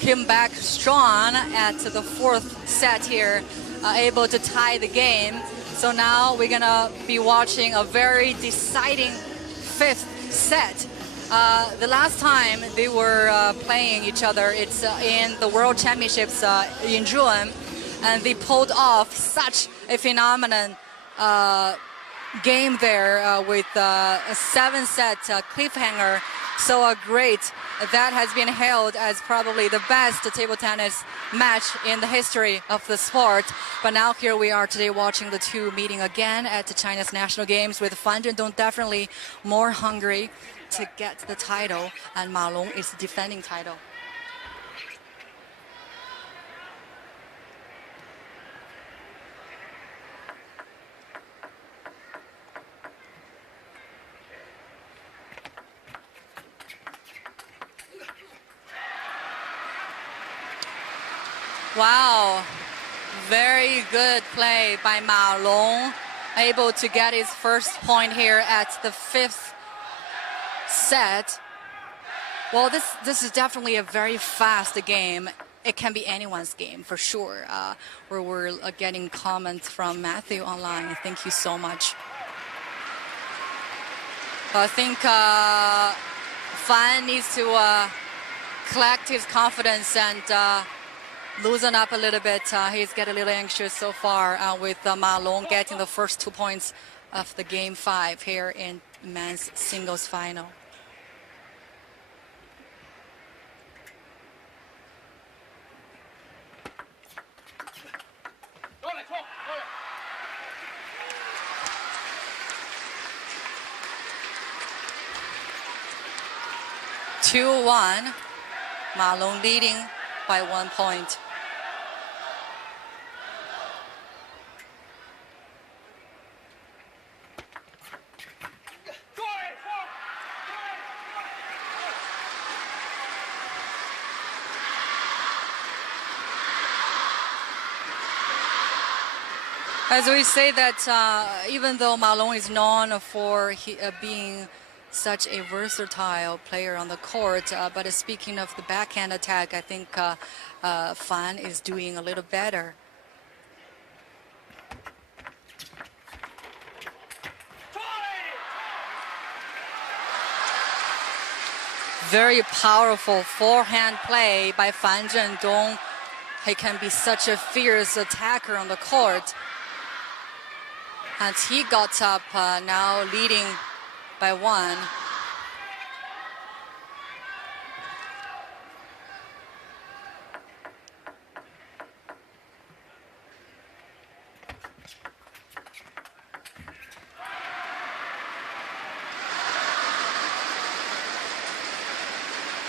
came back strong at the 4th set here, able to tie the game. So now we're gonna be watching a very deciding 5th set. The last time they were playing each other, it's in the World Championships in June, and they pulled off such a phenomenon game there with a 7-set cliffhanger. So great. That has been hailed as probably the best table tennis match in the history of the sport. But now here we are today watching the 2 meeting again at the China's national games with Fan Zhendong definitely more hungry to get the title, and Ma Long is the defending title. Wow, very good play by Ma Long, able to get his first point here at the 5th set. Well, this is definitely a very fast game. It can be anyone's game for sure. We're getting comments from Matthew online. Thank you so much. I think Fan needs to collect his confidence and loosen up a little bit. He's getting a little anxious so far with Ma Long getting the first 2 points of the game 5 here in men's singles final. (2-1), Ma Long leading by 1 point. As we say that even though Ma Long is known for being such a versatile player on the court, but speaking of the backhand attack, I think Fan is doing a little better. Very powerful forehand play by Fan Zhendong. He can be such a fierce attacker on the court. And he got up now leading by 1.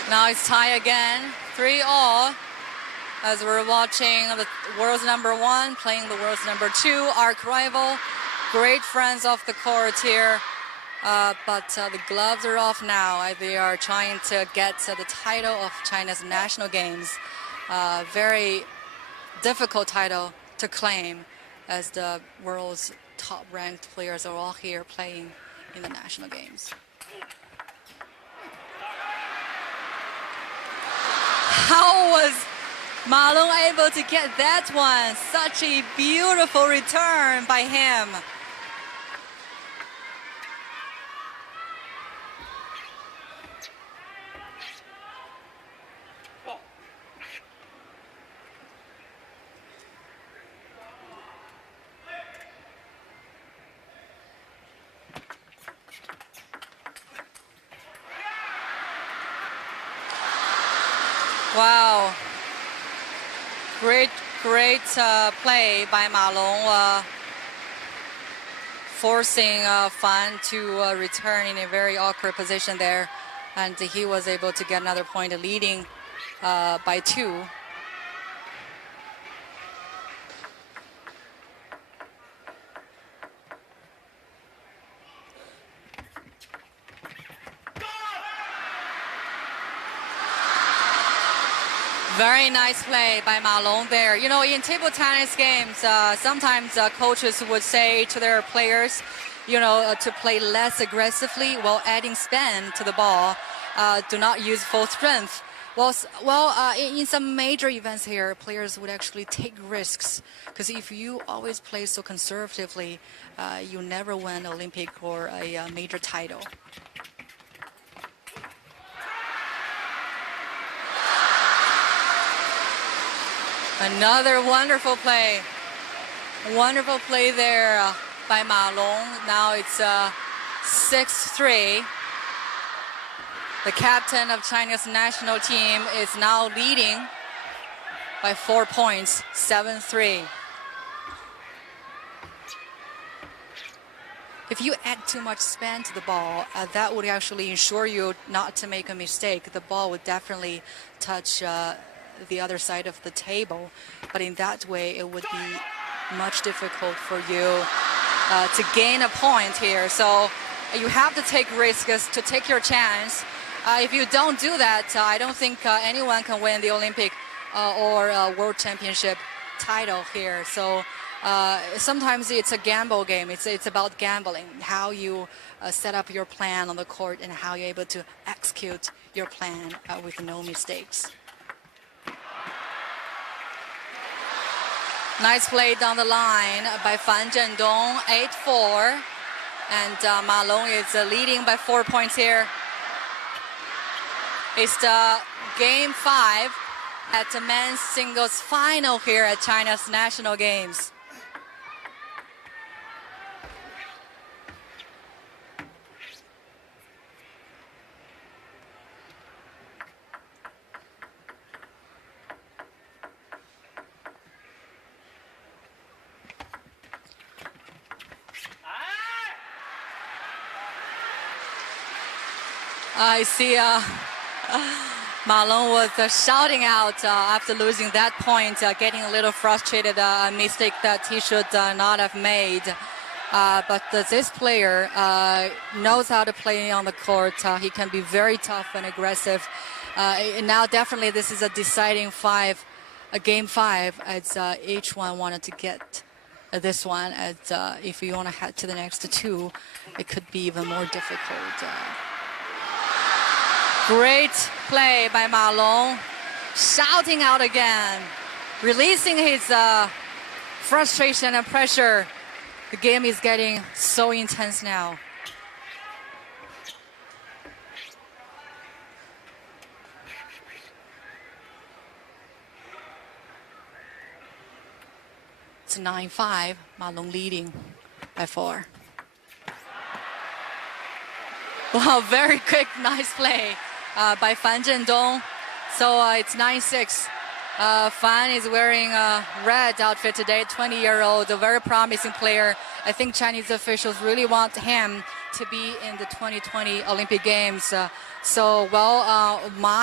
Now it's tie again, 3-all, as we're watching the world's #1 playing the world's #2 arch rival. Great friends off the court here, but the gloves are off now. They are trying to get the title of China's national games. Very difficult title to claim, as the world's top-ranked players are all here playing in the national games. How was Ma Long able to get that one? Such a beautiful return by him. Wow. Great play by Ma Long, forcing Fan to return in a very awkward position there. And he was able to get another point, leading by 2. Very nice play by Ma Long there. You know, in table tennis games, sometimes coaches would say to their players, you know, to play less aggressively while adding spin to the ball. Do not use full strength. In some major events here, players would actually take risks, because if you always play so conservatively, you never win Olympic or a major title. Another wonderful play. Wonderful play there by Ma Long. Now it's 6-3. The captain of China's national team is now leading by 4 points, 7-3. If you add too much spin to the ball, that would actually ensure you not to make a mistake. The ball would definitely touch the other side of the table, but in that way it would be much difficult for you to gain a point here. So you have to take risks to take your chance. If you don't do that, I don't think anyone can win the Olympic or World Championship title here. So sometimes it's a gamble game. It's about gambling, how you set up your plan on the court and how you're able to execute your plan with no mistakes. Nice play down the line by Fan Zhendong, 8-4. And Ma Long is leading by 4 points here. It's the game 5 at the men's singles final here at China's national games. I see Ma Long was shouting out after losing that point, getting a little frustrated, a mistake that he should not have made. But this player knows how to play on the court. He can be very tough and aggressive. Now definitely this is a deciding game 5, as each one wanted to get this one. As if you want to head to the next 2, it could be even more difficult. Great play by Ma Long, shouting out again, releasing his frustration and pressure. The game is getting so intense now. It's 9-5, Ma Long leading by 4. Wow, very quick, nice play by Fan Zhendong. So it's 9-6. Fan is wearing a red outfit today, 20-year-old, a very promising player. I think Chinese officials really want him to be in the 2020 Olympic Games. Ma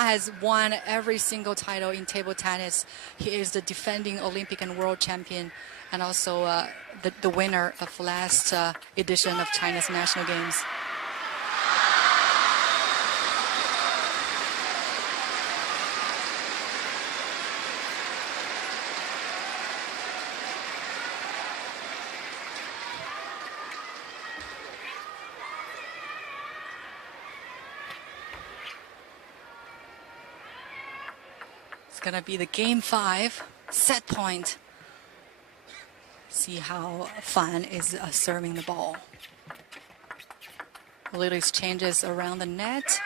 has won every single title in table tennis. He is the defending Olympic and world champion, and also the winner of last edition of China's national games. It's gonna be the game 5 set point. See how Fan is serving the ball. Little exchanges around the net.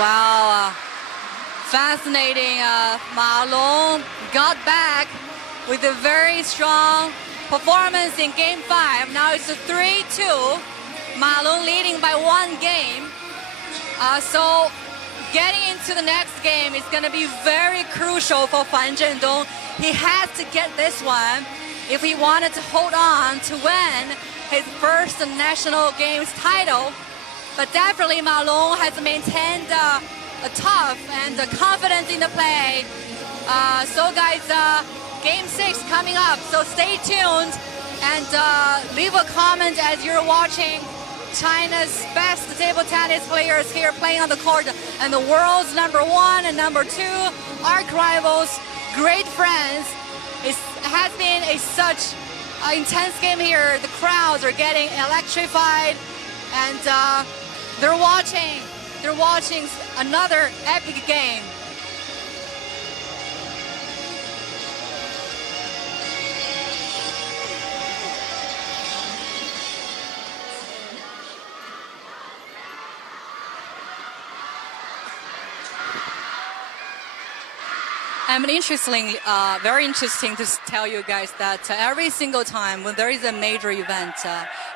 Wow, fascinating. Ma Long got back with a very strong performance in game 5. Now it's a 3-2. Ma Long leading by 1 game. So getting into the next game is going to be very crucial for Fan Zhendong. He has to get this one if he wanted to hold on to win his first national games title. But definitely Ma Long has maintained a tough and confidence in the play. So guys, game 6 coming up, so stay tuned and leave a comment as you're watching China's best table tennis players here playing on the court, and the world's #1 and #2 arch rivals, great friends. It has been such an intense game here. The crowds are getting electrified, and they're watching another epic game. And interestingly, very interesting to tell you guys that every single time when there is a major event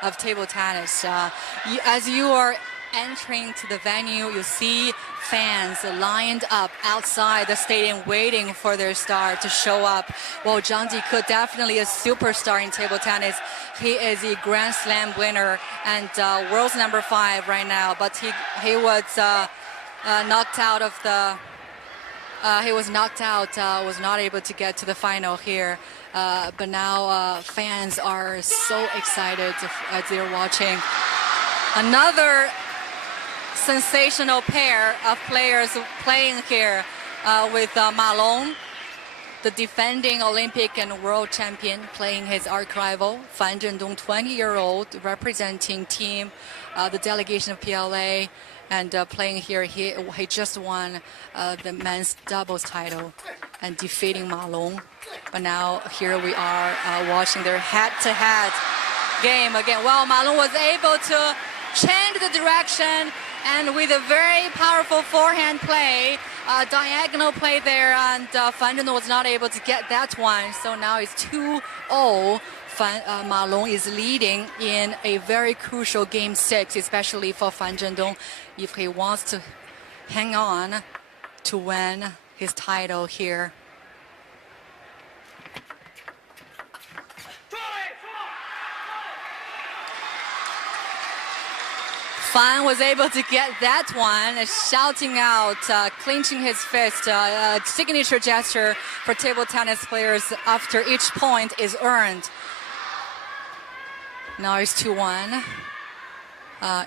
of table tennis, as you are entering to the venue, you see fans lined up outside the stadium waiting for their star to show up. Well, Zhang Jike, definitely a superstar in table tennis. He is a Grand Slam winner and world's #5 right now, but he was knocked out of the... was not able to get to the final here. But now fans are so excited as they're watching another sensational pair of players playing here with Ma Long, the defending Olympic and world champion, playing his arch rival, Fan Zhendong, 20-year-old, representing team, the delegation of PLA. And playing here, he just won the men's doubles title and defeating Ma Long. But now here we are watching their head-to-head game again. Well, Ma Long was able to change the direction, and with a very powerful forehand play, diagonal play there, and Fan Zhendong was not able to get that one. So now it's 2-0. Ma Long is leading in a very crucial game 6, especially for Fan Zhendong, if he wants to hang on to win his title here. Fan was able to get that one, shouting out, clenching his fist, a signature gesture for table tennis players after each point is earned. Now it's 2-1.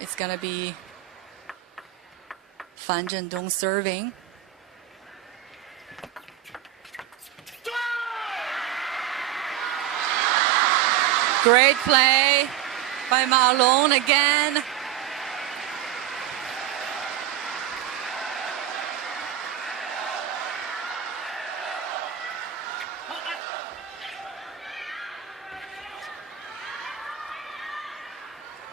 It's gonna be Fan Zhendong serving. Great play by Ma Long again.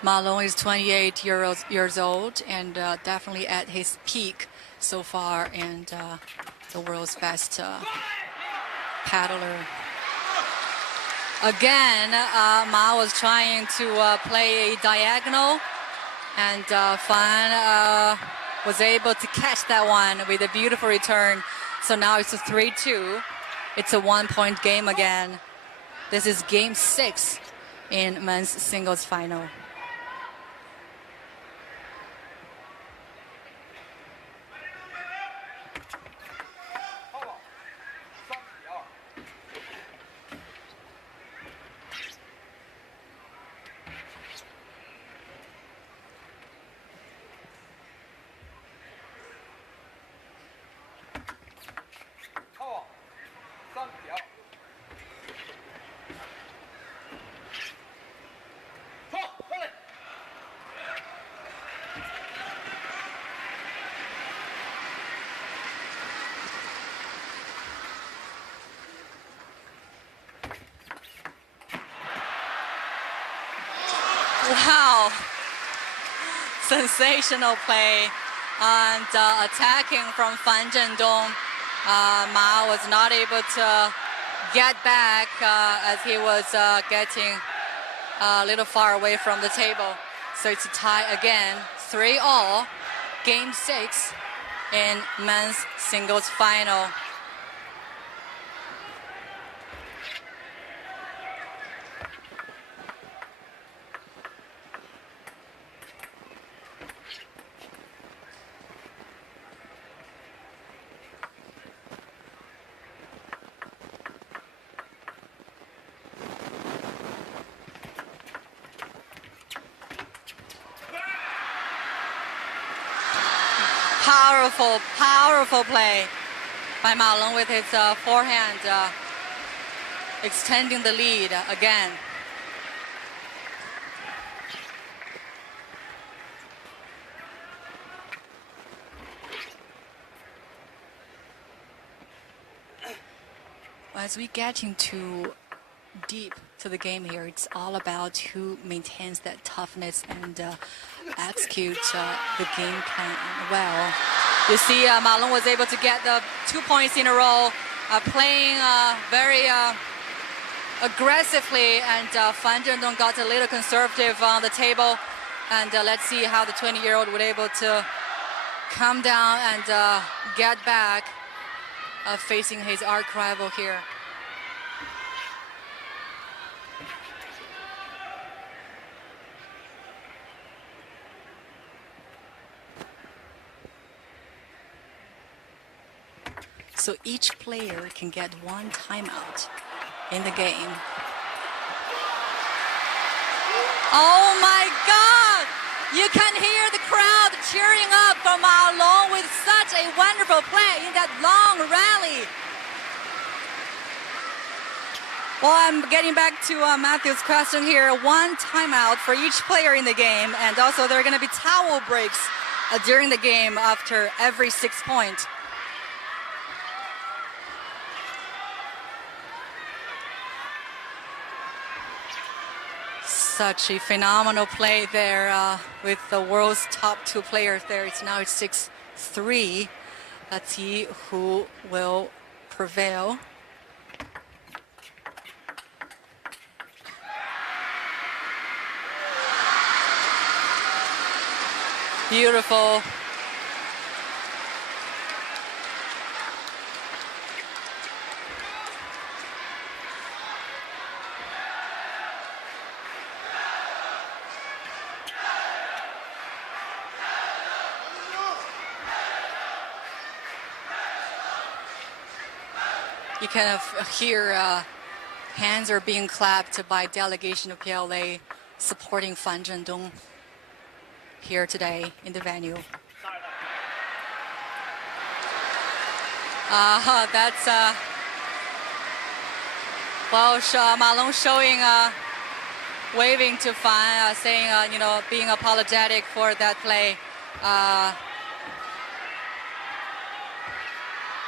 Ma Long is 28 years old and definitely at his peak so far, and the world's best paddler. Again, Ma was trying to play a diagonal, and Fan was able to catch that one with a beautiful return. So now it's a 3-2. It's a 1-point game again. This is game 6 in men's singles final. Wow, sensational play and attacking from Fan Zhendong. Ma was not able to get back as he was getting a little far away from the table. So it's a tie again, 3-all, game 6. in men's singles final. Powerful, powerful play by Ma Long with his forehand, extending the lead again. As we get into deep to the game here, it's all about who maintains that toughness and executes the game plan well. You see, Ma Long was able to get the 2 points in a row, playing very aggressively, and Fan Zhendong got a little conservative on the table. And let's see how the 20-year-old was able to come down and get back, facing his arch rival here. So each player can get one timeout in the game. Oh my God! You can hear the crowd cheering up for Ma Long with such a wonderful play in that long rally. Well, I'm getting back to Matthew's question here. One timeout for each player in the game, and also there are going to be towel breaks during the game after every 6 points. Such a phenomenal play there with the world's top 2 players there. Now it's 6-3. Let's see who will prevail. Beautiful. You kind of hear hands are being clapped by delegation of PLA supporting Fan Zhendong here today in the venue. That's well, Ma Long showing, waving to Fan, saying, you know, being apologetic for that play.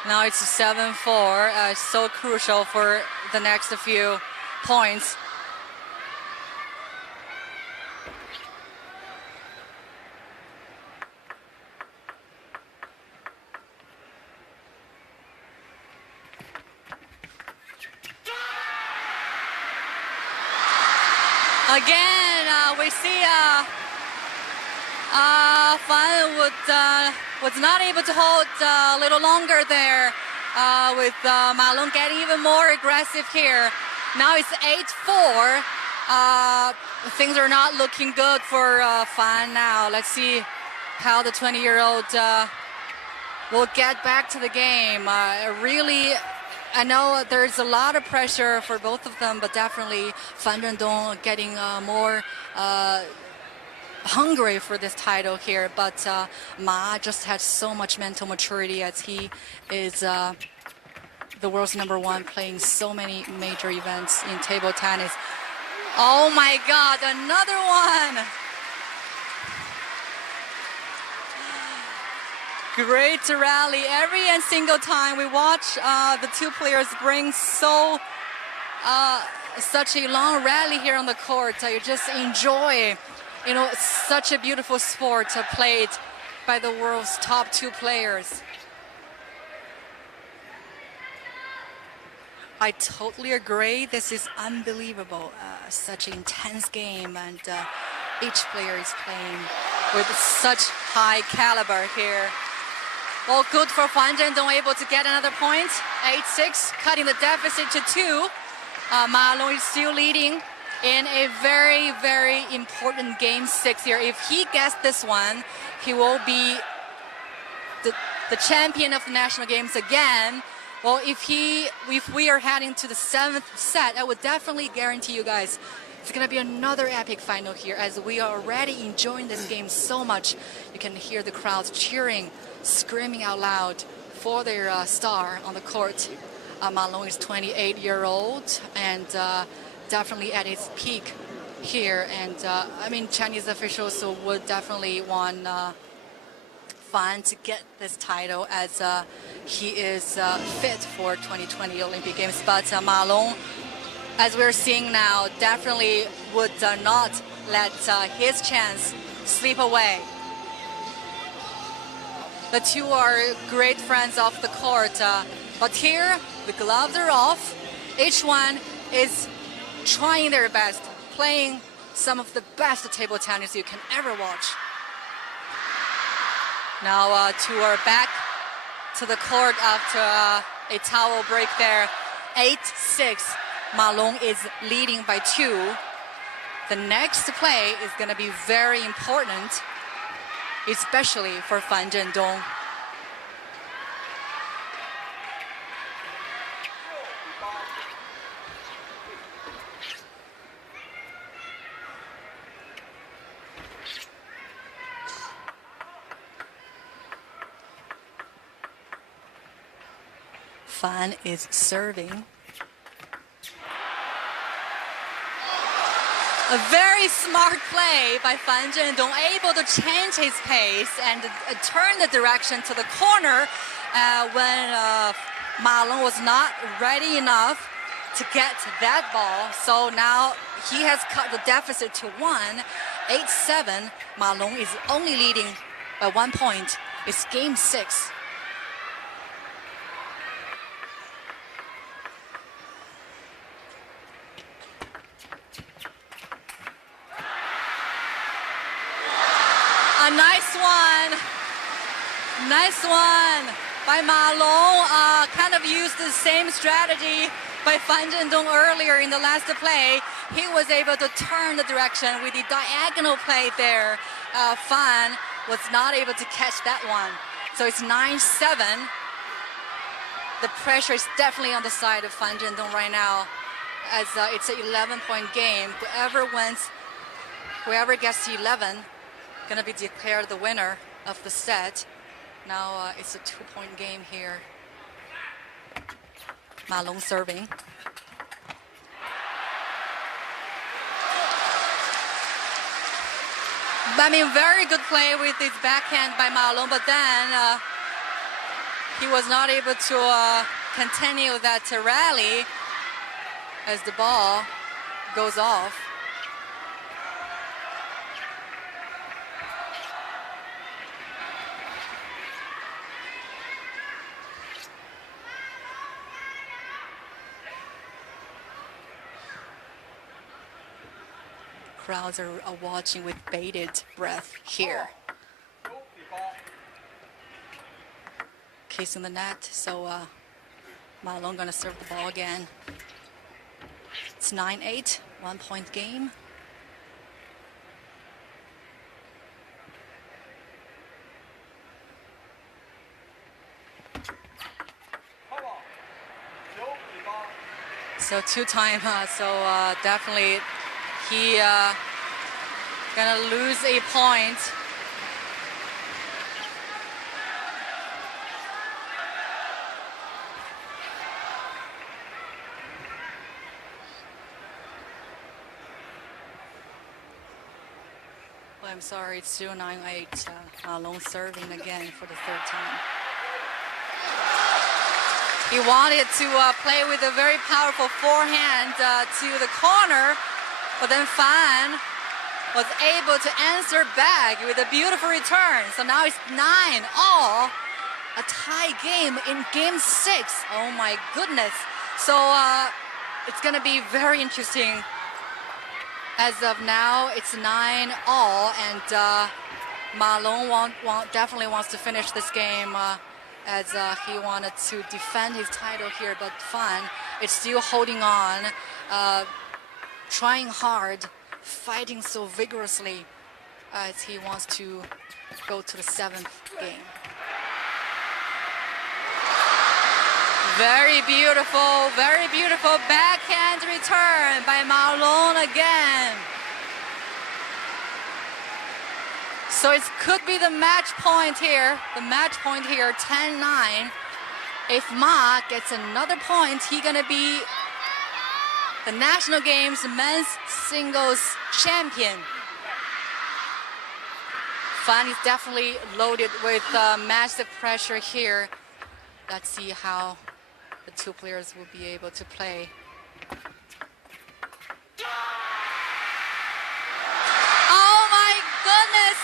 Now it's 7-4, so crucial for the next few points. Again, we see Fan was not able to hold a little longer there, with Ma Long getting even more aggressive here. Now it's 8-4. Things are not looking good for Fan now. Let's see how the 20-year-old will get back to the game. Really, I know there's a lot of pressure for both of them, but definitely Fan Zhendong getting more hungry for this title here. But Ma just has so much mental maturity as he is the world's #1, playing so many major events in table tennis. Oh my God, another one! Great rally. Every and single time we watch the 2 players bring such a long rally here on the court. You just enjoy, you know, such a beautiful sport played by the world's top 2 players. I totally agree. This is unbelievable. Such an intense game, and each player is playing with such high caliber here. Well, good for Fan Zhendong, able to get another point. 8-6, cutting the deficit to 2. Ma Long is still leading in a very, very important game 6 here. If he gets this one, he will be the champion of the national games again. Well, if we are heading to the 7th set, I would definitely guarantee you guys it's going to be another epic final here, as we are already enjoying this game so much. You can hear the crowds cheering, screaming out loud for their star on the court. Ma Long is 28-year-old and definitely at his peak here. And I mean, Chinese officials would definitely want Fan to get this title, as he is fit for 2020 Olympic Games. But Ma Long, as we're seeing now, definitely would not let his chance slip away. The two are great friends off the court, but here the gloves are off. Each one is trying their best, playing some of the best table tennis you can ever watch. Now two are back to the court after a towel break there. 8-6. Ma Long is leading by 2. The next play is going to be very important, especially for Fan Zhendong. Fan is serving. A very smart play by Fan Zhendong, able to change his pace and turn the direction to the corner when Ma Long was not ready enough to get that ball. So now he has cut the deficit to 1. 8-7. Ma Long is only leading by 1 point. It's game 6. Nice one by Ma Long. Kind of used the same strategy by Fan Zhendong earlier in the last play. He was able to turn the direction with the diagonal play there. Fan was not able to catch that one. So it's 9-7. The pressure is definitely on the side of Fan Zhendong right now, as it's an 11-point game. Whoever gets to 11, gonna be declared the winner of the set. Now it's a 2-point game here. Ma Long serving. I mean, very good play with his backhand by Ma Long, but then he was not able to continue that rally as the ball goes off. Crowds are watching with bated breath here. Kissing the net, so Ma Long gonna serve the ball again. It's 9-8, 1-point game. So 2-time, definitely he gonna lose a point. Well, I'm sorry, it's still 9-8. Ma Long serving again for the 3rd time. He wanted to play with a very powerful forehand to the corner, but then Fan was able to answer back with a beautiful return. So now it's 9-all, a tie game in game 6. Oh my goodness. So it's gonna be very interesting. As of now, it's 9-all, and Ma Long definitely wants to finish this game as he wanted to defend his title here, but Fan is still holding on, trying hard, fighting so vigorously as he wants to go to the 7th game. Very beautiful backhand return by Ma Long again. So it could be the match point here. 10-9. If Ma gets another point, he's gonna be the National Games men's singles champion. Fan is definitely loaded with massive pressure here. Let's see how the two players will be able to play. Oh my goodness!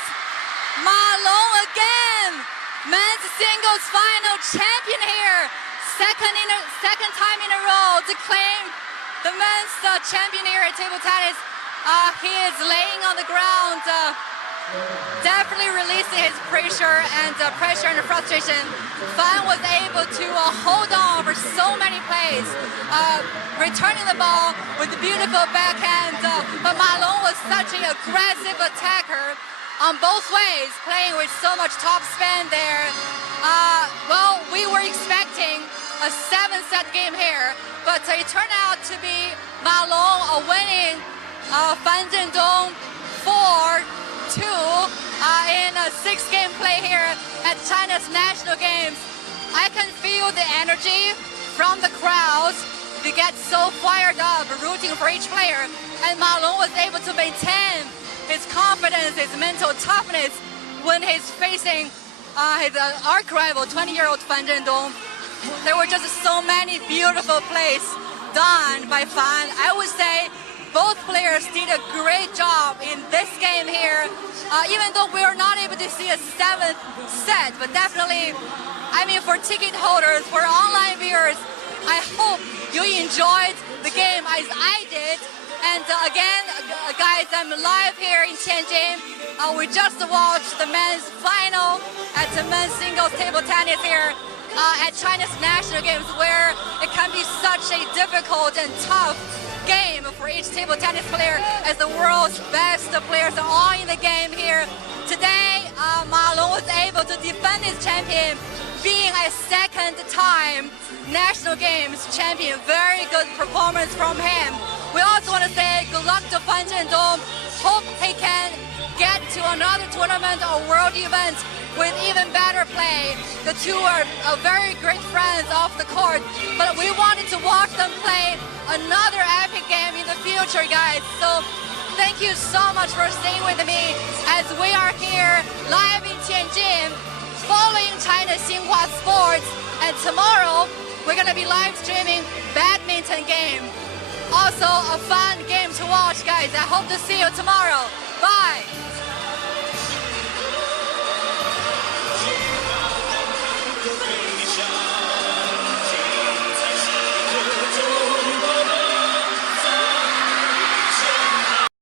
Ma Long again! Men's singles final champion here. Second time in a row to claim the men's champion here at table tennis. He is laying on the ground, definitely releasing his pressure and frustration. Fan was able to hold on for so many plays, returning the ball with a beautiful backhand. But Ma Long was such an aggressive attacker on both ways, playing with so much top spin there. Well, we were expecting a 7-set game here, but it turned out to be Ma Long winning Fan Zhendong 4-2 in a 6-game play here at China's National Games. I can feel the energy from the crowds. They get so fired up, rooting for each player, and Ma Long was able to maintain his confidence, his mental toughness when he's facing his arch rival, 20-year-old Fan Zhendong. There were just so many beautiful plays done by Fan. I would say both players did a great job in this game here, even though we were not able to see a 7th set, but definitely, I mean, for ticket holders, for online viewers, I hope you enjoyed the game as I did. And again, guys, I'm live here in Tianjin. We just watched the men's final at the men's singles table tennis here at China's National Games, where it can be such a difficult and tough game for each table tennis player, as the world's best players are all in the game here. Today, Ma Long was able to defend his champion, being a 2nd time National Games champion. Very good performance from him. We also want to say good luck to Fan Zhendong. Hope he can get to another tournament or world event with even better play. The two are very great friends off the court, but we wanted to watch them play another epic game in the future, guys. So thank you so much for staying with me as we are here live in Tianjin following China's Xinhua Sports, and tomorrow we're going to be live streaming badminton game. Also a fun game to watch, guys. I hope to see you tomorrow. Bye.